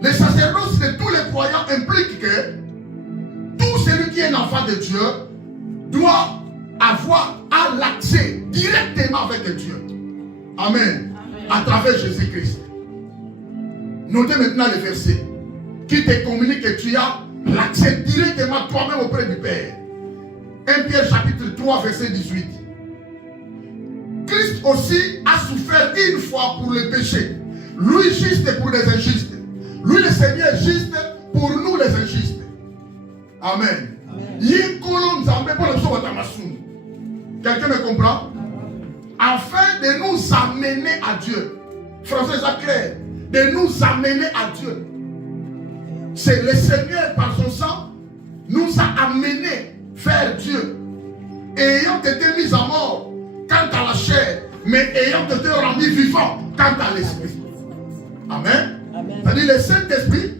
les sacerdoces de tous les croyants impliquent que tout celui qui est un enfant de Dieu doit avoir l'accès directement avec Dieu. Amen. À travers Jésus-Christ. Notez maintenant le verset qui te communique que tu as l'accès directement toi-même auprès du Père. 1 Pierre chapitre 3 verset 18. Christ aussi a souffert une fois pour le péché. Lui juste pour les injustes. Lui le Seigneur juste pour nous les injustes. Amen. Quelqu'un me comprend? Afin de nous amener à Dieu. Français clair. De nous amener à Dieu. C'est le Seigneur par son sang nous a amenés vers Dieu. Ayant été mis à mort quant à la chair, mais ayant été rendus vivants quant à l'esprit. Amen. C'est-à-dire le Saint-Esprit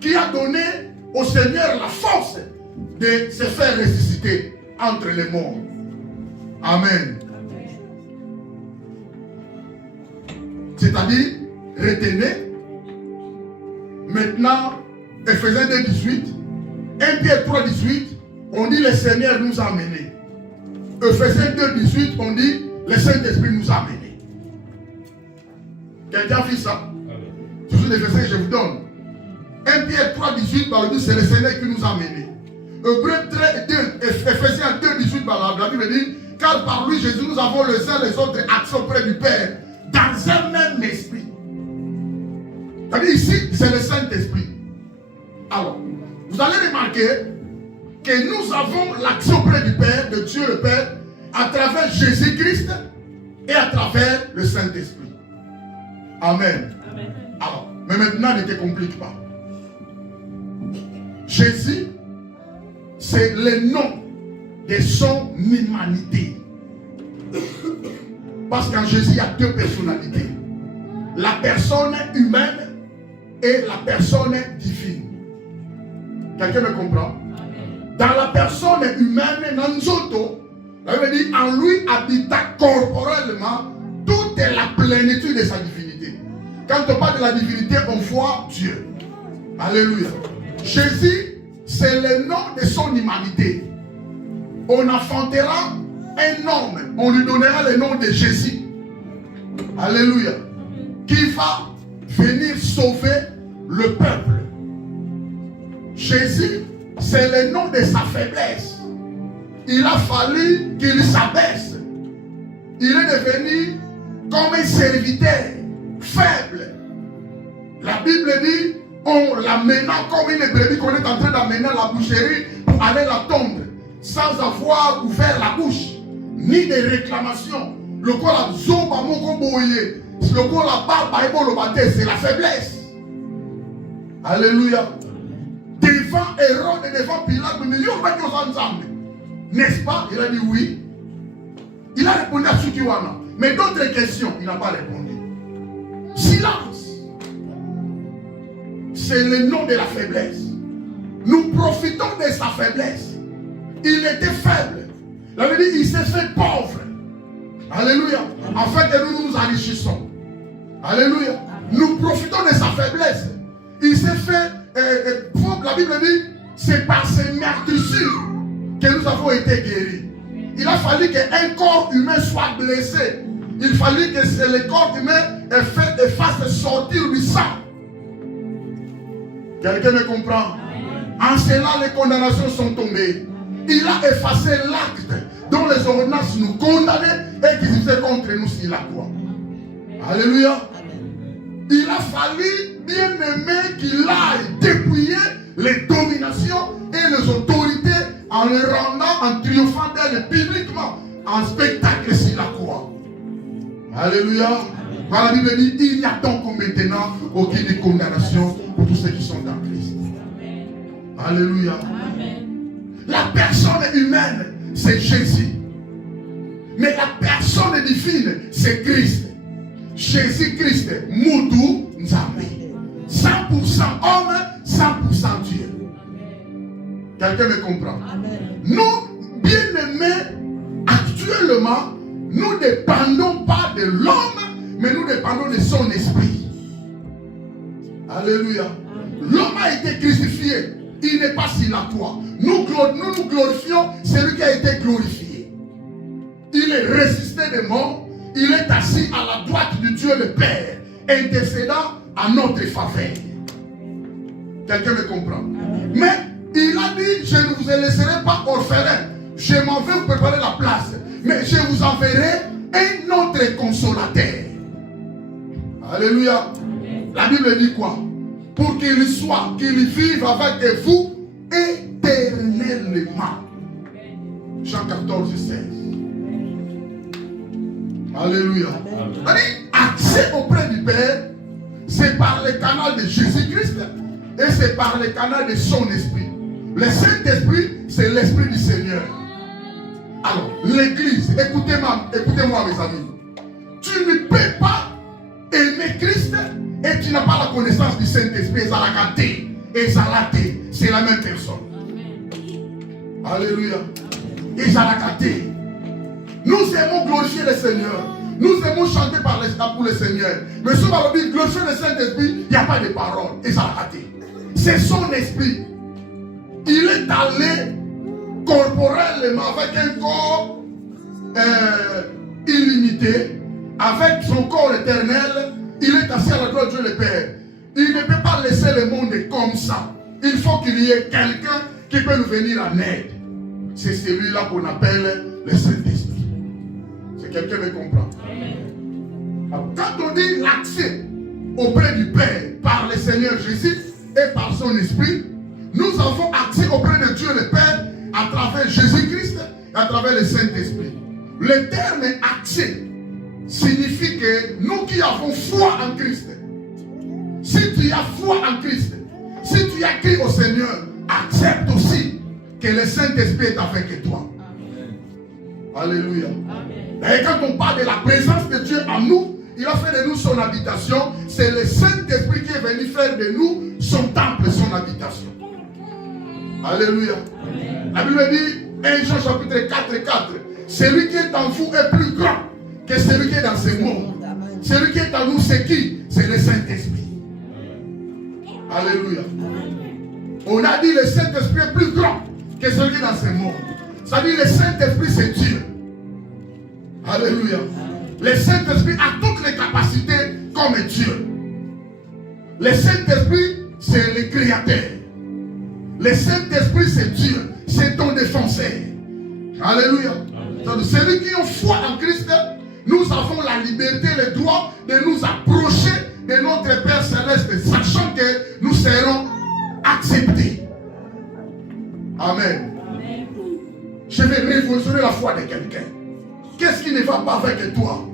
qui a donné au Seigneur la force de se faire ressusciter entre les morts. Amen. C'est-à-dire, retenez, maintenant, Ephésiens 2, 18, 1 Pierre 3, 18, on dit le Seigneur nous a menés. Ephésiens 2, 18, on dit le Saint-Esprit nous a menés. Quelqu'un a fait ça? Ce sont les versets que je vous donne. 1 Pierre 3, 18, c'est le Seigneur qui nous a menés. Ephésiens 2, 18, la Bible dit, car par lui, Jésus, nous avons les uns les autres accès auprès du Père, dans un même esprit. C'est-à-dire ici, c'est le Saint-Esprit. Alors, vous allez remarquer que nous avons l'accès auprès du Père, de Dieu le Père, à travers Jésus-Christ et à travers le Saint-Esprit. Amen. Amen. Alors, mais maintenant, ne te complique pas. Jésus, c'est le nom de son humanité. Parce qu'en Jésus, il y a deux personnalités. La personne humaine et la personne divine. Quelqu'un me comprend? Dans la personne humaine, Nanzoto, la Bible dit, en lui habita corporellement toute la plénitude de sa divinité. Quand on parle de la divinité, on voit Dieu. Alléluia. Jésus, c'est le nom de son humanité. On enfantera un homme, on lui donnera le nom de Jésus. Alléluia. Qui va venir sauver le peuple. Jésus, c'est le nom de sa faiblesse. Il a fallu qu'il s'abaisse. Il est devenu comme un serviteur faible. La Bible dit, on l'amena comme une brebis qu'on est en train d'amener à la boucherie pour aller la tondre, sans avoir ouvert la bouche, ni de réclamation. Le corps a zoba moko boye, le corps a barba ebo le bate, c'est la faiblesse. Alléluia. Devant Hérode et devant Pilate, mais ils ont fait ensemble. N'est-ce pas? Il a dit oui. Il a répondu à Sukiwana. Mais d'autres questions, il n'a pas répondu. Silence. C'est le nom de la faiblesse. Nous profitons de sa faiblesse. Il était faible. Il avait dit, il s'est fait pauvre. Alléluia. Afin que nous nous enrichissons. Alléluia. Nous profitons de sa faiblesse. Il s'est fait pauvre. La Bible dit, c'est par ses meurtrissures que nous avons été guéris. Il a fallu qu'un corps humain soit blessé. Il fallait que le corps humain fasse sortir du sang. Quelqu'un me comprend? En cela, les condamnations sont tombées. Il a effacé l'acte dont les ordonnances nous condamnaient et qui se faisaient contre nous sur la croix. Alléluia. Il a fallu, bien aimé, qu'il aille dépouiller les dominations et les autorités en les rendant, en triomphant d'elles publiquement, en spectacle sur la croix. Alléluia. Quand la Bible dit, il n'y a donc maintenant aucune condamnation pour tous ceux qui sont dans Christ. Alléluia. Amen. La personne humaine, c'est Jésus. Mais la personne divine, c'est Christ. Jésus-Christ, Moudou Nzamé. 100% homme, 100% Dieu. Quelqu'un me comprend? Amen. Nous, bien-aimés, actuellement, nous ne dépendons pas de l'homme, mais nous dépendons de son esprit. Alléluia. L'homme a été crucifié. Il n'est pas sur la croix. Nous glorifions celui qui a été glorifié. Il est ressuscité des morts. Il est assis à la droite de Dieu le Père, intercédant à notre faveur. Quelqu'un me comprend? Mais il a dit, je ne vous laisserai pas orphelins. Je m'en vais vous préparer la place. Mais je vous enverrai un autre consolateur. Alléluia. La Bible dit quoi? Pour qu'il vive avec vous éternellement. Jean 14, 16. Alléluia. Accès auprès du Père, c'est par le canal de Jésus-Christ et c'est par le canal de son esprit. Le Saint-Esprit, c'est l'Esprit du Seigneur. Alors, l'Église, écoutez-moi mes amis. Tu ne peux pas aimer Christ et tu n'as pas la connaissance du Saint-Esprit. Et Zalaté, c'est la même personne. Alléluia. Et Zalaté. Nous aimons glorifier le Seigneur. Nous aimons chanter pour le Seigneur. Mais si on va dire glorifier le Saint-Esprit, il n'y a pas de parole. Et Zalaté. C'est son esprit. Il est allé corporellement avec un corps illimité, avec son corps éternel. Il est assis à la droite de Dieu le Père. Il ne peut pas laisser le monde comme ça. Il faut qu'il y ait quelqu'un qui peut nous venir en aide. C'est celui-là qu'on appelle le Saint-Esprit. C'est quelqu'un qui comprend. Alors, quand on dit l'accès auprès du Père par le Seigneur Jésus et par son Esprit, nous avons accès auprès de Dieu le Père à travers Jésus-Christ et à travers le Saint-Esprit. Le terme accès signifie que nous qui avons foi en Christ, si tu as foi en Christ, si tu as cru au Seigneur, accepte aussi que le Saint-Esprit est avec toi. Amen. Alléluia. Amen. Et quand on parle de la présence de Dieu en nous, il a fait de nous son habitation. C'est le Saint-Esprit qui est venu faire de nous son temple, son habitation. Alléluia. Amen. La Bible dit, 1 Jean chapitre 4, 4, celui qui est en vous est plus grand que celui qui est dans ce monde. Celui qui est en nous, c'est qui? C'est le Saint-Esprit. Alléluia. On a dit le Saint-Esprit est plus grand que celui qui est dans ce monde. Ça dit le Saint-Esprit, c'est Dieu. Alléluia. Le Saint-Esprit a toutes les capacités comme Dieu. Le Saint-Esprit, c'est le Créateur. Le Saint-Esprit, c'est Dieu. C'est ton défenseur. Alléluia. Celui qui ont foi en Christ, nous avons la liberté, le droit de nous approcher de notre Père Céleste, sachant que nous serons acceptés. Amen. Amen. Je vais révolutionner la foi de quelqu'un. Qu'est-ce qui ne va pas avec toi?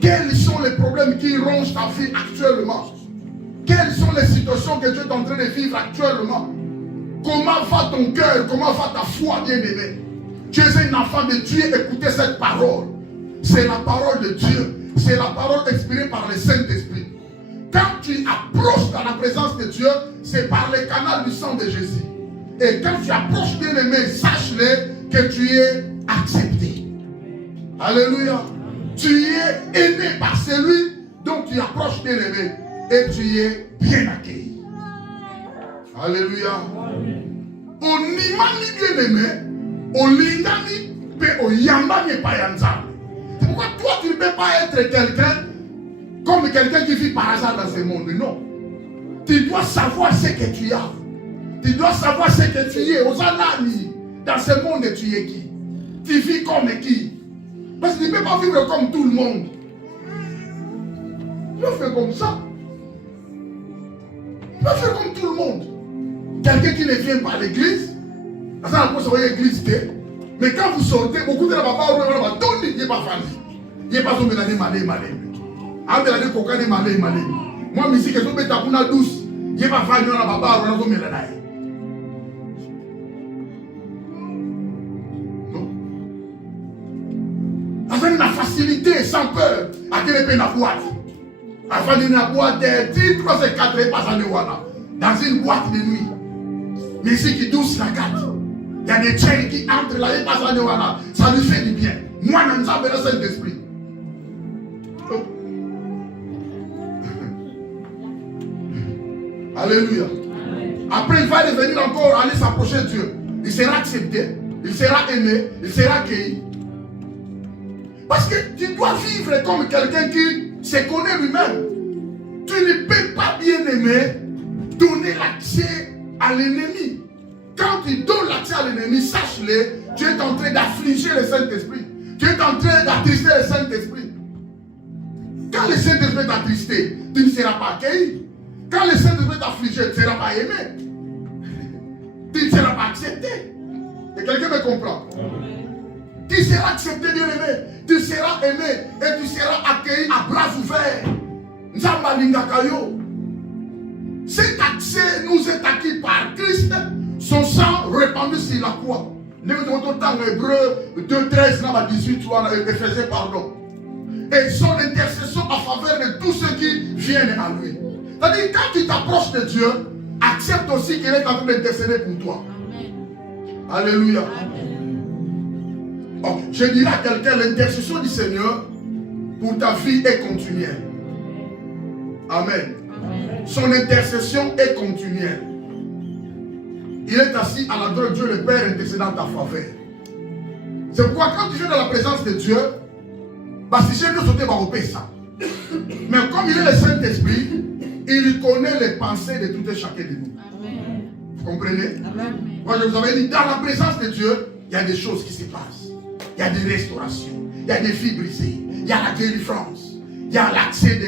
Quels sont les problèmes qui rongent ta vie actuellement? Quelles sont les situations que tu es en train de vivre actuellement? Comment va ton cœur? Comment va ta foi, bien-aimé? Tu es un enfant de Dieu, écoutez cette parole. C'est la parole de Dieu. C'est la parole exprimée par le Saint-Esprit. Quand tu approches dans la présence de Dieu, c'est par le canal du sang de Jésus. Et quand tu approches, bien-aimé, sache-le que tu es accepté. Alléluia. Tu es aimé par celui dont tu approches, bien-aimé. Et tu es bien accueilli. Alléluia. On imani bien-aimé, on l'ingani, mais on yambani pas yanzam. C'est pourquoi toi tu ne peux pas être quelqu'un comme quelqu'un qui vit par hasard dans ce monde. Non. Tu dois savoir ce que tu as. Tu dois savoir ce que tu es. Dans ce monde, tu es qui? Tu vis comme qui? Parce que tu ne peux pas vivre comme tout le monde. Tu peux faire comme ça. Tu peux faire comme tout le monde. Quelqu'un qui ne vient pas à l'église, ça n'a pas sorti l'église. Mais quand vous sortez, beaucoup de la papa, il n'est pas famille. Il n'est pas son ménage malé. Moi, je suis que je suis douce. Il n'est pas famille, la papa, il n'est pas non. Avec la facilité, sans peur, à quelle peine la boîte. Avant de la boîte, 10, 3 et 4 dans une boîte de nuit. Mais ici qui douce la carte. Il y a des chaînes qui entrent là et passent à ça lui fait du bien. Moi, je ne sais pas le Saint-Esprit. Alléluia. Après, il va devenir encore aller s'approcher de Dieu. Il sera accepté, il sera aimé, il sera accueilli. Parce que tu dois vivre comme quelqu'un qui se connaît lui-même. Tu ne peux pas, bien aimer, donner l'accès à l'ennemi. Quand tu donnes l'accès à l'ennemi, sache-le, tu es en train d'affliger le Saint-Esprit. Tu es en train d'attrister le Saint-Esprit. Quand le Saint-Esprit t'attristé, tu ne seras pas accueilli. Quand le Saint-Esprit t'affligé, tu ne seras pas aimé. Tu ne seras pas accepté. Et quelqu'un me comprend? Tu seras accepté, bien aimé. Tu seras aimé et tu seras accueilli à bras ouverts. Cet accès nous est acquis par Christ, son sang répandu sur la croix. Nous avons dans Hébreux 2:13, 18, Éphésiens, pardon. Et son intercession en faveur de tous ceux qui viennent à lui. C'est-à-dire, quand tu t'approches de Dieu, accepte aussi qu'il est en train d'intercéder pour toi. Amen. Alléluia. Amen. Okay. Je dirais à quelqu'un, l'intercession du Seigneur pour ta vie est continuelle. Amen. Amen. Son intercession est continuelle. Il est assis à la droite de Dieu, le Père, intercédant en ta faveur. C'est pourquoi quand tu viens dans la présence de Dieu, parce que j'ai sauté par au ça. Mais comme il est le Saint-Esprit, il connaît les pensées de tout et chacun de nous. Amen. Vous comprenez? Amen. Moi je vous avais dit, dans la présence de Dieu, il y a des choses qui se passent. Il y a des restaurations, il y a des vies brisées, il y a la délivrance, il y a l'accès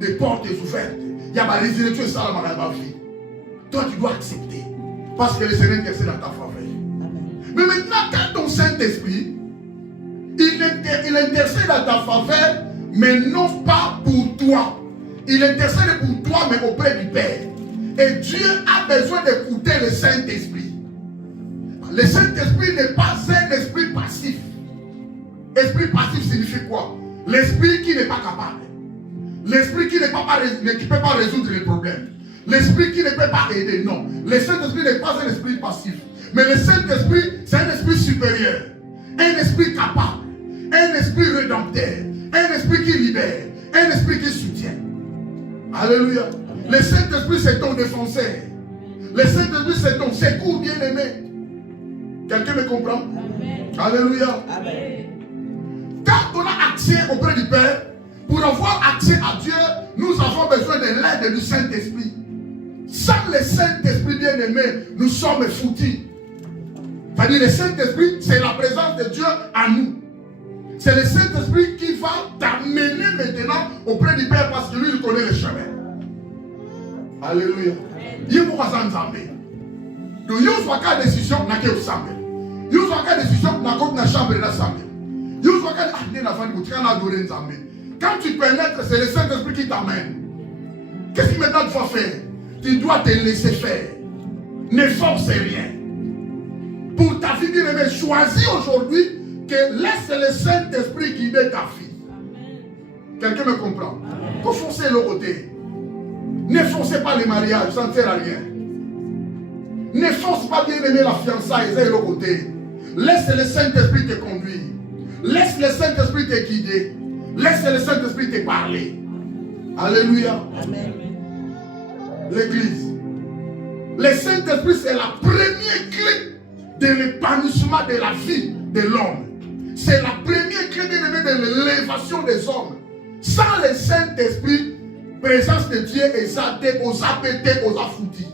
des portes ouvertes, il y a la résurrection et ça dans ma vie. Toi tu dois accepter. Parce que le Seigneur intercède dans ta faveur. Amen. Mais maintenant, quand ton Saint-Esprit, il intercède dans ta faveur, mais non pas pour toi. Il intercède pour toi, mais auprès du Père. Et Dieu a besoin d'écouter le Saint-Esprit. Le Saint-Esprit n'est pas un esprit passif. Esprit passif signifie quoi? L'esprit qui n'est pas capable. L'esprit qui ne peut pas résoudre les problèmes. L'esprit qui ne peut pas aider, non. Le Saint-Esprit n'est pas un esprit passif. Mais le Saint-Esprit, c'est un esprit supérieur. Un esprit capable. Un esprit rédempteur. Un esprit qui libère. Un esprit qui soutient. Alléluia. Le Saint-Esprit, c'est ton défenseur. Le Saint-Esprit, c'est ton secours bien-aimé. Quelqu'un me comprend? Amen. Alléluia. Amen. Quand on a accès auprès du Père, pour avoir accès à Dieu, nous avons besoin de l'aide du Saint-Esprit. Sans le Saint-Esprit bien-aimé, nous sommes foutus. C'est-à-dire le Saint-Esprit, c'est la présence de Dieu à nous. C'est le Saint-Esprit qui va t'amener maintenant auprès du Père parce que lui, il connaît le chemin. Alléluia. Il y a beaucoup de Zambé. Donc, il y a une décision qui est au Zambé. Il y a une décision qui est dans la chambre de la Zambé. Il y a une Zambé. Quand tu pénètres, c'est le Saint-Esprit qui t'amène. Qu'est-ce que maintenant tu vas faire? Tu dois te laisser faire. Ne force rien. Pour ta vie bien-aimée, choisis aujourd'hui que laisse le Saint-Esprit guider ta vie. Quelqu'un me comprend? Pour forcer le côté. Ne forcez pas les mariages, ça ne sert à rien. Ne force pas bien-aimé la fiançaille, c'est le côté. Laisse le Saint-Esprit te conduire. Laisse le Saint-Esprit te guider. Laisse le Saint-Esprit te parler. Alléluia. Amen. L'église. Le Saint-Esprit, c'est la première clé de l'épanouissement de la vie de l'homme. C'est la première clé de l'élévation des hommes. Sans le Saint-Esprit, présence de Dieu est zadé, aux apétés, aux affoutis.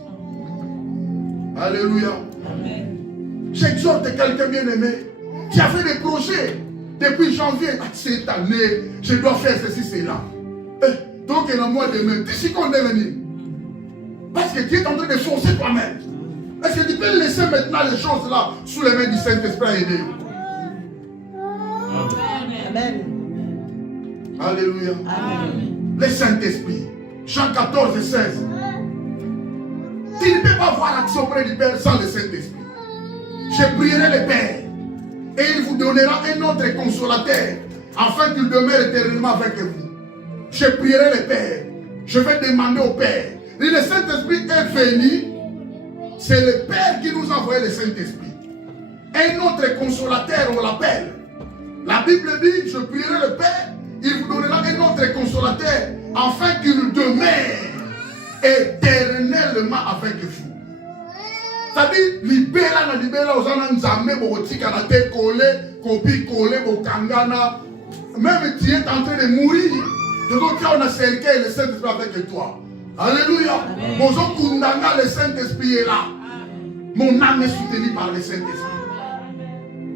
Alléluia. Amen. J'exhorte quelqu'un bien-aimé qui a fait des projets depuis janvier. Cette année, je dois faire ceci, cela. Donc, il y a un mois de mai. D'ici qu'on est venu. Parce que tu es en train de forcer toi-même. Est-ce que tu peux laisser maintenant les choses là sous les mains du Saint-Esprit à aider? Amen. Alléluia. Amen. Le Saint-Esprit. Jean 14 et 16. Tu ne peux pas avoir accès auprès du Père sans le Saint-Esprit. Je prierai le Père et il vous donnera un autre consolateur afin qu'il demeure éternellement avec vous. Je prierai le Père. Je vais demander au Père. Et le Saint-Esprit est venu. C'est le Père qui nous a envoyé le Saint-Esprit. Un autre consolateur, on l'appelle. La Bible dit, je prierai le Père, il vous donnera un autre consolateur, afin qu'il demeure éternellement avec vous. C'est-à-dire, libéra aux gens nzambe botika na te collé, copie collé bokangana. Même tu es en train de mourir. Donc tu as un cercueil, le Saint-Esprit avec toi. Alléluia. Bonjour Kundanga, le Saint-Esprit est là. Mon âme est soutenue par le Saint-Esprit.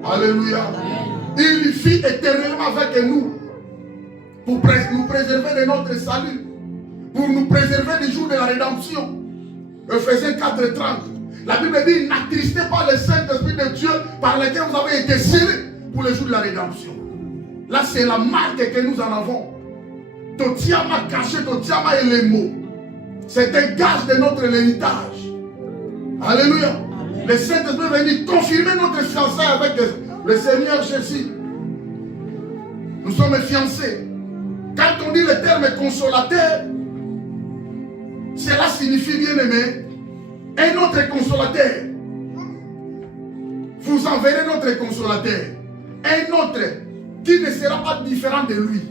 Alléluia. Il vit éternellement avec nous pour nous préserver de notre salut, pour nous préserver du jour de la rédemption. Ephésiens 4:30. La Bible dit, n'attristez pas le Saint-Esprit de Dieu par lequel vous avez été scellés pour le jour de la rédemption. Là, c'est la marque que nous en avons. Totiama caché, Totiama et les mots. C'est un gage de notre héritage. Alléluia. Amen. Le Saint-Esprit va venir confirmer notre fiançailles avec le Seigneur Jésus. Nous sommes fiancés. Quand on dit le terme consolateur, cela signifie, bien aimé, un autre consolateur. Vous enverrez notre consolateur. Un autre qui ne sera pas différent de lui.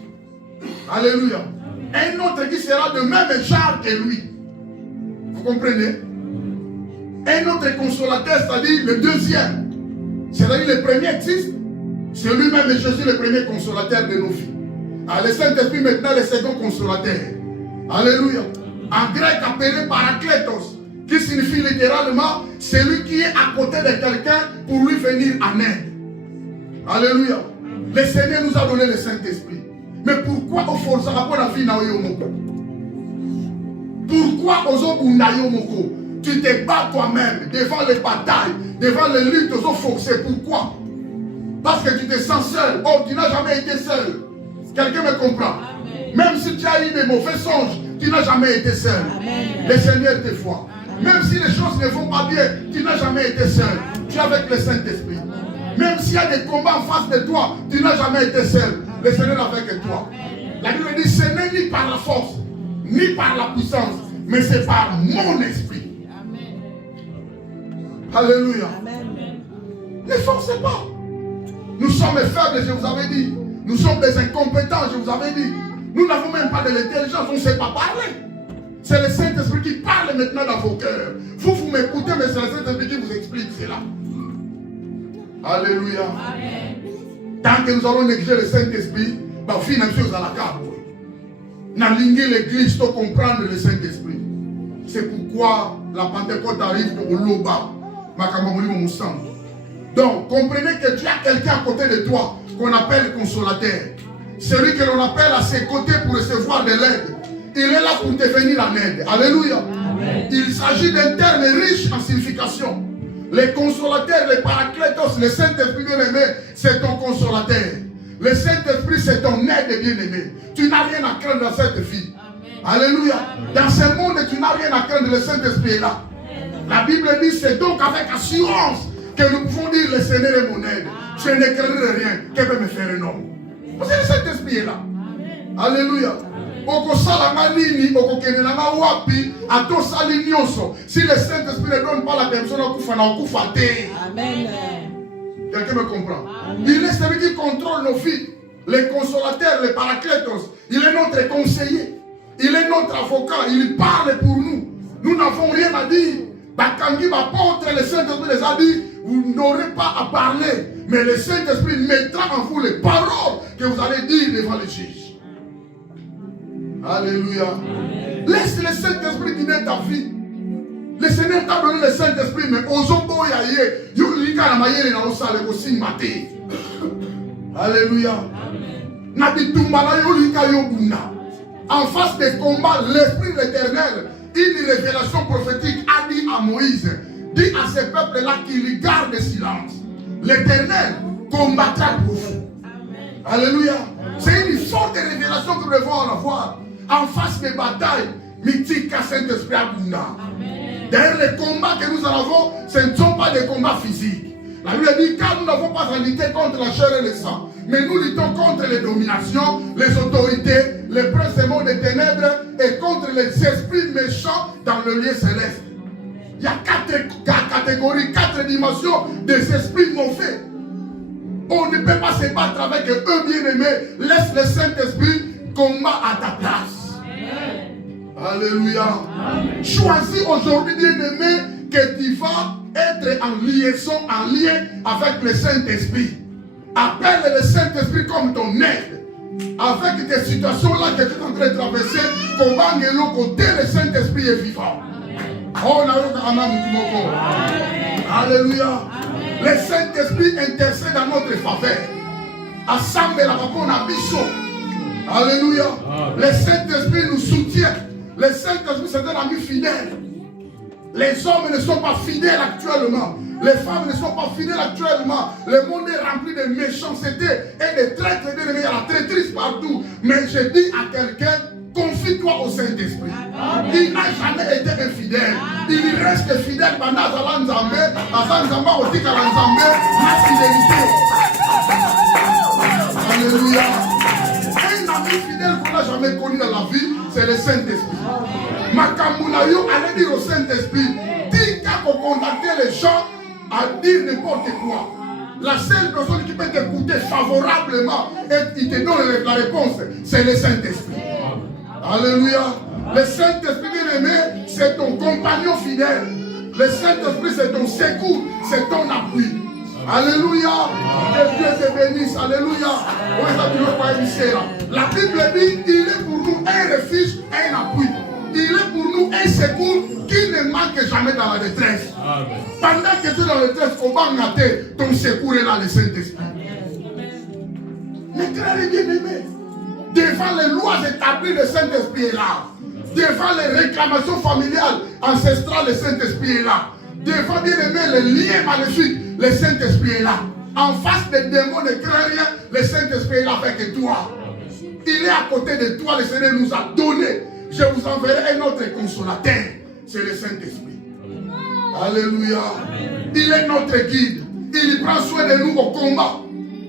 Alléluia. Un autre qui sera de même genre que lui. Vous comprenez? Un autre consolateur, c'est-à-dire le deuxième. C'est-à-dire le premier existe. C'est lui-même Jésus, le premier consolateur de nos vies. Le Saint-Esprit maintenant le second consolateur. Alléluia. En grec appelé Parakletos, qui signifie littéralement celui qui est à côté de quelqu'un pour lui venir en aide. Alléluia. Le Seigneur nous a donné le Saint-Esprit. Mais pourquoi au force à la vie naoyomoko? Pourquoi aux moko? Tu te bats toi-même devant les batailles, devant les luttes aux forcés. Pourquoi? Parce que tu te sens seul. Oh, tu n'as jamais été seul. Quelqu'un me comprend? Amen. Même si tu as eu des mauvais songes, tu n'as jamais été seul. Amen. Le Seigneur te voit. Même si les choses ne vont pas bien, tu n'as jamais été seul. Amen. Tu es avec le Saint-Esprit. Même s'il y a des combats en face de toi, tu n'as jamais été seul. Le Seigneur est avec toi. Amen. La Bible dit, ce n'est ni par la force, ni par la puissance, mais c'est par mon esprit. Amen. Alléluia. Amen. Ne forcez pas. Nous sommes faibles, je vous avais dit. Nous sommes des incompétents, je vous avais dit. Nous n'avons même pas de l'intelligence, on ne sait pas parler. C'est le Saint-Esprit qui parle maintenant dans vos cœurs. Vous m'écoutez, mais c'est le Saint-Esprit qui vous explique cela. Alléluia. Amen. Tant que nous allons négliger le Saint-Esprit, bah, finalement, à la carte. N'allinger l'église pour comprendre le Saint-Esprit. C'est pourquoi la Pentecôte arrive au Loba. Donc, comprenez que tu as quelqu'un à côté de toi qu'on appelle consolateur. Celui que l'on appelle à ses côtés pour recevoir de l'aide. Il est là pour te venir en aide. Alléluia. Amen. Il s'agit d'un terme riche en signification. Les consolateurs, les paraclétos, le Saint-Esprit bien-aimé, c'est ton consolateur. Le Saint-Esprit, c'est ton aide bien-aimé. Tu n'as rien à craindre dans cette vie. Amen. Alléluia. Amen. Dans ce monde, tu n'as rien à craindre. Le Saint-Esprit est là. Amen. La Bible dit, c'est donc avec assurance que nous pouvons dire, le Seigneur est mon aide. Je ne craindrai rien. Qui peut me faire un homme? Parce que le Saint-Esprit est là. Amen. Alléluia. Si le Saint-Esprit ne donne pas la personne au Koufana, Amen. Quelqu'un me comprend? Amen. Il est celui qui contrôle nos vies. Les consolateurs, les paraclétos. Il est notre conseiller. Il est notre avocat. Il parle pour nous. Nous n'avons rien à dire. Bakangi, l'apôtre, le Saint-Esprit les a dit, vous n'aurez pas à parler. Mais le Saint-Esprit mettra en vous les paroles que vous allez dire devant les juges. Alléluia. Amen. Laisse le Saint-Esprit guider ta vie. Le Seigneur t'a donné le Saint-Esprit, mais Ozombo Yaye, Yulika na Mayere na Osale aussi maté. Alléluia. Nabitumbala Yulika Yobuna. En face des combats, l'Esprit de l'Éternel, une révélation prophétique a dit à Moïse, dit à ce peuple-là qu'il garde silence. L'Éternel combattra pour vous. Amen. Alléluia. C'est une forte révélation que nous devons en avoir. En face des batailles, Mitika Saint-Esprit Abunda. D'ailleurs, les combats que nous avons, ce ne sont pas des combats physiques. La Bible dit, car nous n'avons pas à lutter contre la chair et le sang, mais nous luttons contre les dominations, les autorités, les principaux des ténèbres et contre les esprits méchants dans le lieu céleste. Il y a 4 catégories, 4 dimensions des esprits mauvais. On ne peut pas se battre avec eux, bien-aimés. Laisse le Saint-Esprit combat à ta place. Amen. Alléluia. Amen. Choisis aujourd'hui, bien-aimé, que tu vas être en liaison, en lien avec le Saint-Esprit. Appelle le Saint-Esprit comme ton aide. Avec tes situations-là que tu es en train de traverser, combat le côté, le Saint-Esprit est vivant. Oh, alléluia. Amen. Le Saint-Esprit intercède dans notre faveur. Assemble la vapeur na biso. Alléluia. Amen. Le Saint-Esprit nous soutient. Le Saint-Esprit, c'est un ami fidèle. Les hommes ne sont pas fidèles actuellement. Les femmes ne sont pas fidèles actuellement. Le monde est rempli de méchanceté et de traîtres. Il y a la traîtrise partout. Mais je dis à quelqu'un, confie-toi au Saint-Esprit. Il n'a jamais été infidèle. Il reste fidèle pendant Zalanzambe, Azanzamba, Otika Lanzambe, la fidélité. Alléluia. Un ami fidèle qu'on n'a jamais connu dans la vie, c'est le Saint-Esprit. Makambunayo, allez dire au Saint-Esprit, dis qu'à contacter les gens à dire n'importe quoi. La seule personne qui peut t'écouter favorablement et qui te donne la réponse, c'est le Saint-Esprit. Alléluia. Le Saint-Esprit bien-aimé, c'est ton compagnon fidèle. Le Saint-Esprit, c'est ton secours, c'est ton appui. Alléluia. Que Dieu te bénisse. Alléluia. La Bible dit, il est pour nous un refuge et un appui. Il est pour nous un secours qui ne manque jamais dans la détresse. Amen. Pendant que tu es dans la détresse, on va gâter ton secours est là, le Saint-Esprit. Mes frères et bien-aimés, devant les lois établies, le Saint-Esprit est là. Devant les réclamations familiales ancestrales, le Saint-Esprit est là. Devant, bien-aimés, les liens maléfiques, le Saint-Esprit est là. En face des démons, ne crains rien, le Saint-Esprit est là avec toi. Il est à côté de toi, le Seigneur nous a donné. Je vous enverrai un autre consolateur. C'est le Saint-Esprit. Alléluia. Il est notre guide. Il prend soin de nous au combat.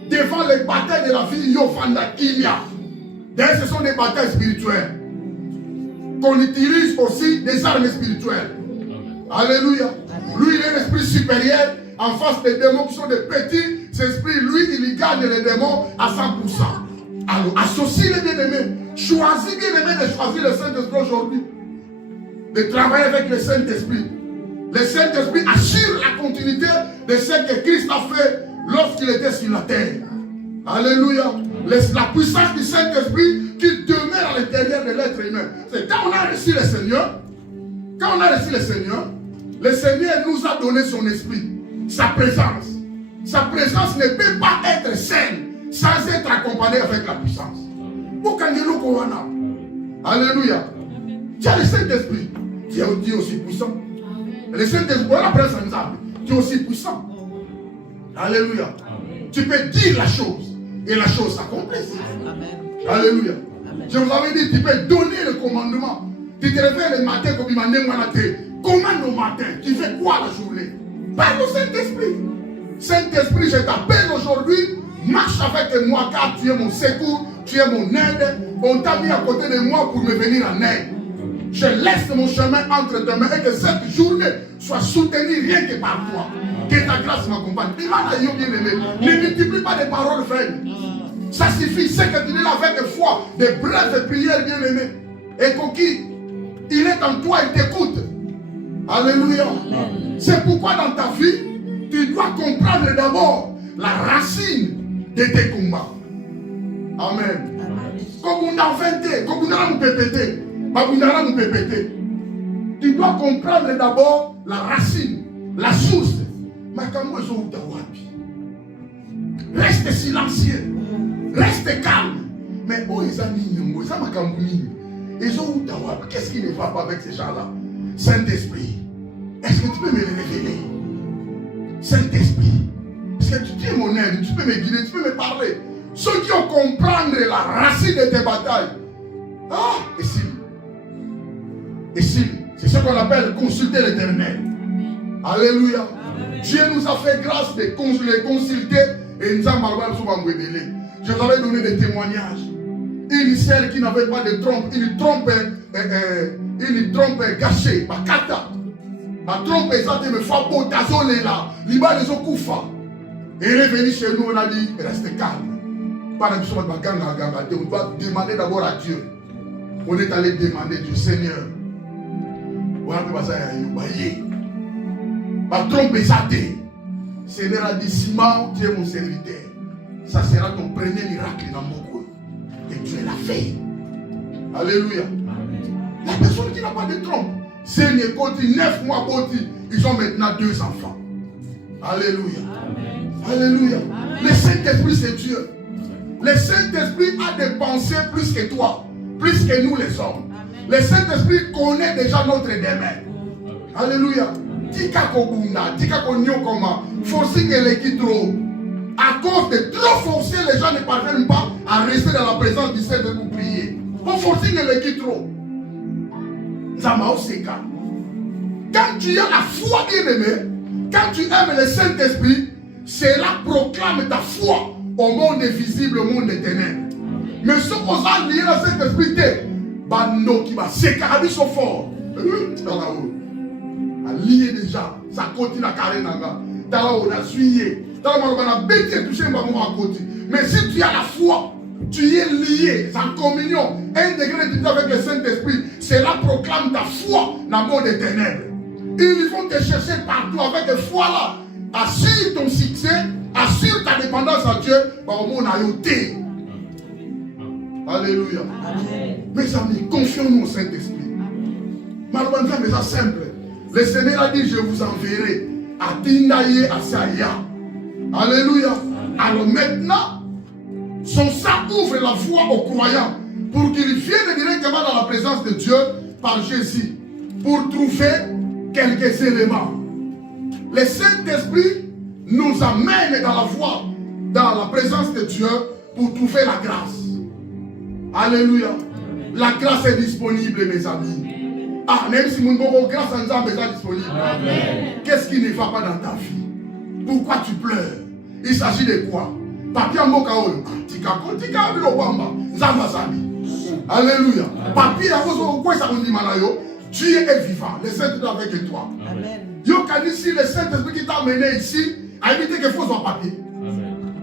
Devant les batailles de la vie, Yofanda Kimia. D'ailleurs, ce sont des batailles spirituelles. Qu'on utilise aussi des armes spirituelles. Alléluia. Lui, il est l'esprit supérieur en face des démons qui sont des petits esprits. Lui, il y gagne les démons à 100%. Alors, associe les bien-aimés. Choisis bien-aimés de choisir le Saint-Esprit aujourd'hui. De travailler avec le Saint-Esprit. Le Saint-Esprit assure la continuité de ce que Christ a fait lorsqu'il était sur la terre. Alléluia. La puissance du Saint-Esprit qui demeure à l'intérieur de l'être humain. C'est quand on a reçu le Seigneur, le Seigneur nous a donné son esprit, sa présence. Sa présence ne peut pas être saine sans être accompagnée avec la puissance. Alléluia. Tu as le Saint-Esprit. Tu es aussi puissant. Le Saint-Esprit, la présence ensemble. Tu es aussi puissant. Alléluia. Tu peux dire la chose et la chose s'accomplisse. Alléluia. Je vous avais dit, tu peux donner le commandement. Tu te réveilles le matin comme il m'a dit, commande au matin. Tu fais quoi la journée? Parle au Saint-Esprit. Saint-Esprit, je t'appelle aujourd'hui. Marche avec moi car tu es mon secours, tu es mon aide. On t'a mis à côté de moi pour me venir en aide. Je laisse mon chemin entre tes mains et que cette journée soit soutenue rien que par toi. Que ta grâce m'accompagne. Ne multiplie pas des paroles vaines. Ça suffit. C'est que tu dis avec foi, des brèves prières bien-aimées. Et coquille, il est en toi, il t'écoute. Alléluia. C'est pourquoi dans ta vie, tu dois comprendre d'abord la racine de tes combats. Amen. Comme on a inventé, comme on a répété. Tu dois comprendre d'abord la racine, la source. Reste silencieux. Reste calme. Mais oh, qu'est-ce qui ne va pas avec ces gens-là? Saint-Esprit, est-ce que tu peux me le révéler? Saint-Esprit, est-ce que tu es mon aide? Tu peux me guider, tu peux me parler. Ceux qui ont comprendre la racine de tes batailles. Ah, et si, c'est ce qu'on appelle consulter l'Éternel. Alléluia. Amen. Dieu nous a fait grâce de les consulter et nous a marqué sur un bébé. Je vous avais donné des témoignages. Une sœur qui n'avait pas de trompe, une trompe gâchée, ma kata. La trompe exacte me fait beau, tazolé là, liba les okufa. Et elle est venue chez nous, on a dit, reste calme. Pas de besoin de on doit demander d'abord à Dieu. On est allé demander Dieu, Seigneur. Ma trompe exacte. Seigneur a dit, Simon, tu es mon serviteur. Ça sera ton premier miracle dans mon cœur. Et Dieu l'a fait. Alléluia. Amen. La personne qui n'a pas de trompe, Seigneur, côté 9 mois, ils ont maintenant 2 enfants. Alléluia. Amen. Alléluia. Amen. Le Saint-Esprit, c'est Dieu. Le Saint-Esprit a des pensées plus que toi, plus que nous les hommes. Amen. Le Saint-Esprit connaît déjà notre demain. Alléluia. Tika kobunda, tika konyokoma, forcing l'équitro. À cause de trop forcer, les gens ne parviennent pas à rester dans la présence du Seigneur pour prier. Pour forcer l'équitro. Quand tu as la foi bien-aimée, quand tu aimes le Saint-Esprit, cela proclame ta foi au monde visible, au monde des ténèbres. Mais ce qu'on a lié le Saint-Esprit, c'est carabis sont forts. Lié déjà, ça continue à carrer nanga. On a suivi. Mais si tu as la foi, tu es lié, en communion, intégré avec le Saint-Esprit, cela proclame ta foi dans le monde des ténèbres. Ils vont te chercher partout avec la foi là. Assure ton succès, assure ta dépendance à Dieu, au monde a yoté. Alléluia. Amen. Mes amis, confions-nous au Saint-Esprit. Malheureusement, mais c'est simple. Le Seigneur a dit, je vous enverrai à Tindaye, à Saya. Alléluia. Alors maintenant, son sang ouvre la voie aux croyants pour qu'ils viennent directement dans la présence de Dieu par Jésus pour trouver quelques éléments. Le Saint-Esprit nous amène dans la voie, dans la présence de Dieu pour trouver la grâce. Alléluia. La grâce est disponible, mes amis. Ah, même si mon grâce en Zambé est disponible. Qu'est-ce qui ne va pas dans ta vie? Pourquoi tu pleures? Il s'agit de quoi? Papi en mokao, tika bilo wamba, zamba zabi. Alléluia. Papi en quoi ça on dit malayo? Dieu est vivant. Le Saint est avec toi. Amen. Yo, quand si le Saint-Esprit qui t'a amené ici, a évité qu'il faut son papier.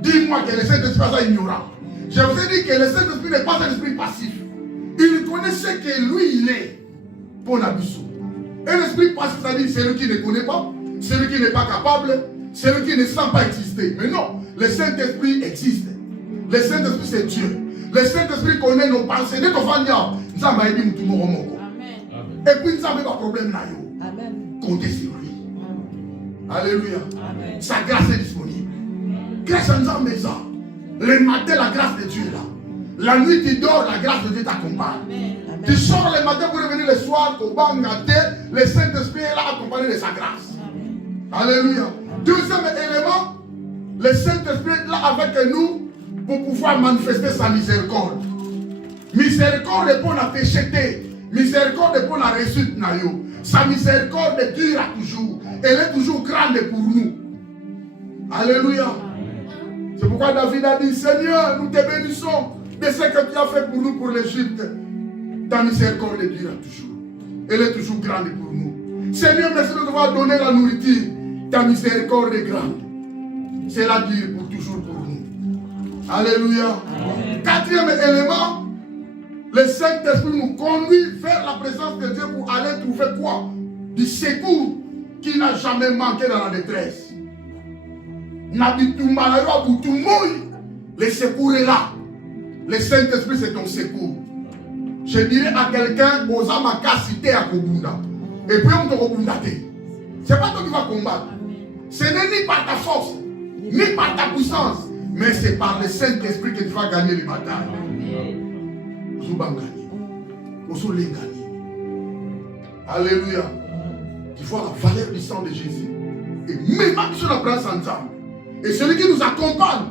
Dis-moi que le Saint-Esprit est ignorant. Je vous ai dit que le Saint-Esprit n'est pas un esprit passif. Il connaît ce que lui, il est. Pour l'abissou. Un esprit passif, c'est-à-dire celui qui ne connaît pas, celui qui n'est pas capable, celui qui ne sent pas exister. Mais non, le Saint-Esprit existe. Le Saint-Esprit, c'est Dieu. Le Saint-Esprit connaît nos pensées. Dès qu'on va dire, nous avons dit tout le monde. Et puis nous avons pas de problème. Comptez sur lui. Alléluia. Amen. Sa grâce est disponible. Grâce à nous maison. Le matin, la grâce de Dieu est là. La nuit, tu dors, la grâce de Dieu t'accompagne. Tu sors le matin pour revenir le soir, au banc le Saint-Esprit est là accompagné de sa grâce. Amen. Alléluia. Deuxième élément, le Saint-Esprit est là avec nous pour pouvoir manifester sa miséricorde. Miséricorde pour la péché. Miséricorde pour la réussite. Sa miséricorde dure toujours. Elle est toujours grande pour nous. Alléluia. C'est pourquoi David a dit, Seigneur, nous te bénissons de ce que tu as fait pour nous pour l'Égypte. Ta miséricorde dure toujours. Elle est toujours grande pour nous. Seigneur, merci de nous avoir donné la nourriture. Ta miséricorde est grande. C'est la dure pour toujours pour nous. Alléluia. Amen. Quatrième élément, le Saint-Esprit nous conduit vers la présence de Dieu pour aller trouver quoi? Du secours qui n'a jamais manqué dans la détresse. Le secours est là. Le Saint-Esprit, c'est ton secours. Je dirais à quelqu'un, Osama Kassité à Kobunda. Et puis on te Kobunda. Ce n'est pas toi qui vas combattre. Ce n'est ni par ta force, ni par ta puissance, mais c'est par le Saint-Esprit que tu vas gagner les batailles. Alléluia. Tu vois la valeur du sang de Jésus. Et même sur la place ensemble. Et celui qui nous accompagne,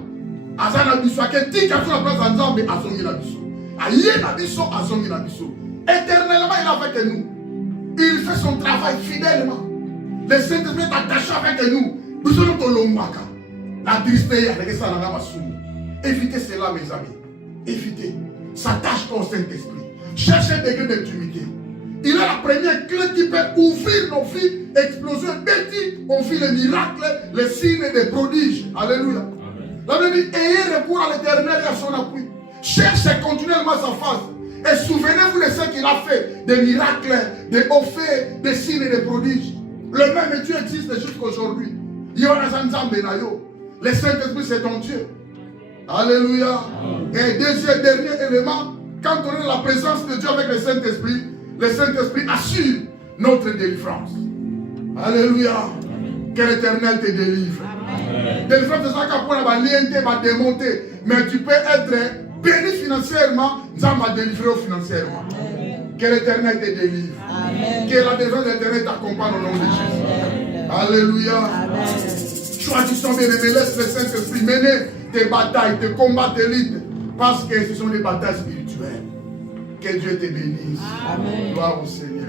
éternellement, il est avec nous. Il fait son travail fidèlement. Le Saint-Esprit est attaché avec nous. La tristesse, évitez cela, mes amis. Évitez. S'attache au Saint-Esprit. Cherchez un degré d'intimité. Il est la première clé qui peut ouvrir nos vies, exploser, bêtis. On fait les miracles, les signes et les prodiges. Alléluia. La Bible dit, ayez recours à l'Éternel et à son appui. Cherchez continuellement sa face. Et souvenez-vous de ce qu'il a fait, des miracles, des hauts faits, des signes et des prodiges. Le même Dieu existe jusqu'aujourd'hui. Le Saint-Esprit, c'est ton Dieu. Alléluia. Et deuxième, dernier élément, quand on est dans la présence de Dieu avec le Saint-Esprit assure notre délivrance. Alléluia. Que l'Éternel te délivre. Délivrance, c'est ça qu'on va démonter. Mais tu peux être béni financièrement, ça va délivrer financièrement. Que l'Éternel te délivre. Amen. Que la délivrance de l'Éternel t'accompagne au nom de Jésus. Alléluia. Choisissons bien aimé, laisse le Saint-Esprit mener tes batailles, tes combats, tes luttes. Parce que ce sont des batailles spirituelles. Que Dieu te bénisse. Amen. Gloire au Seigneur.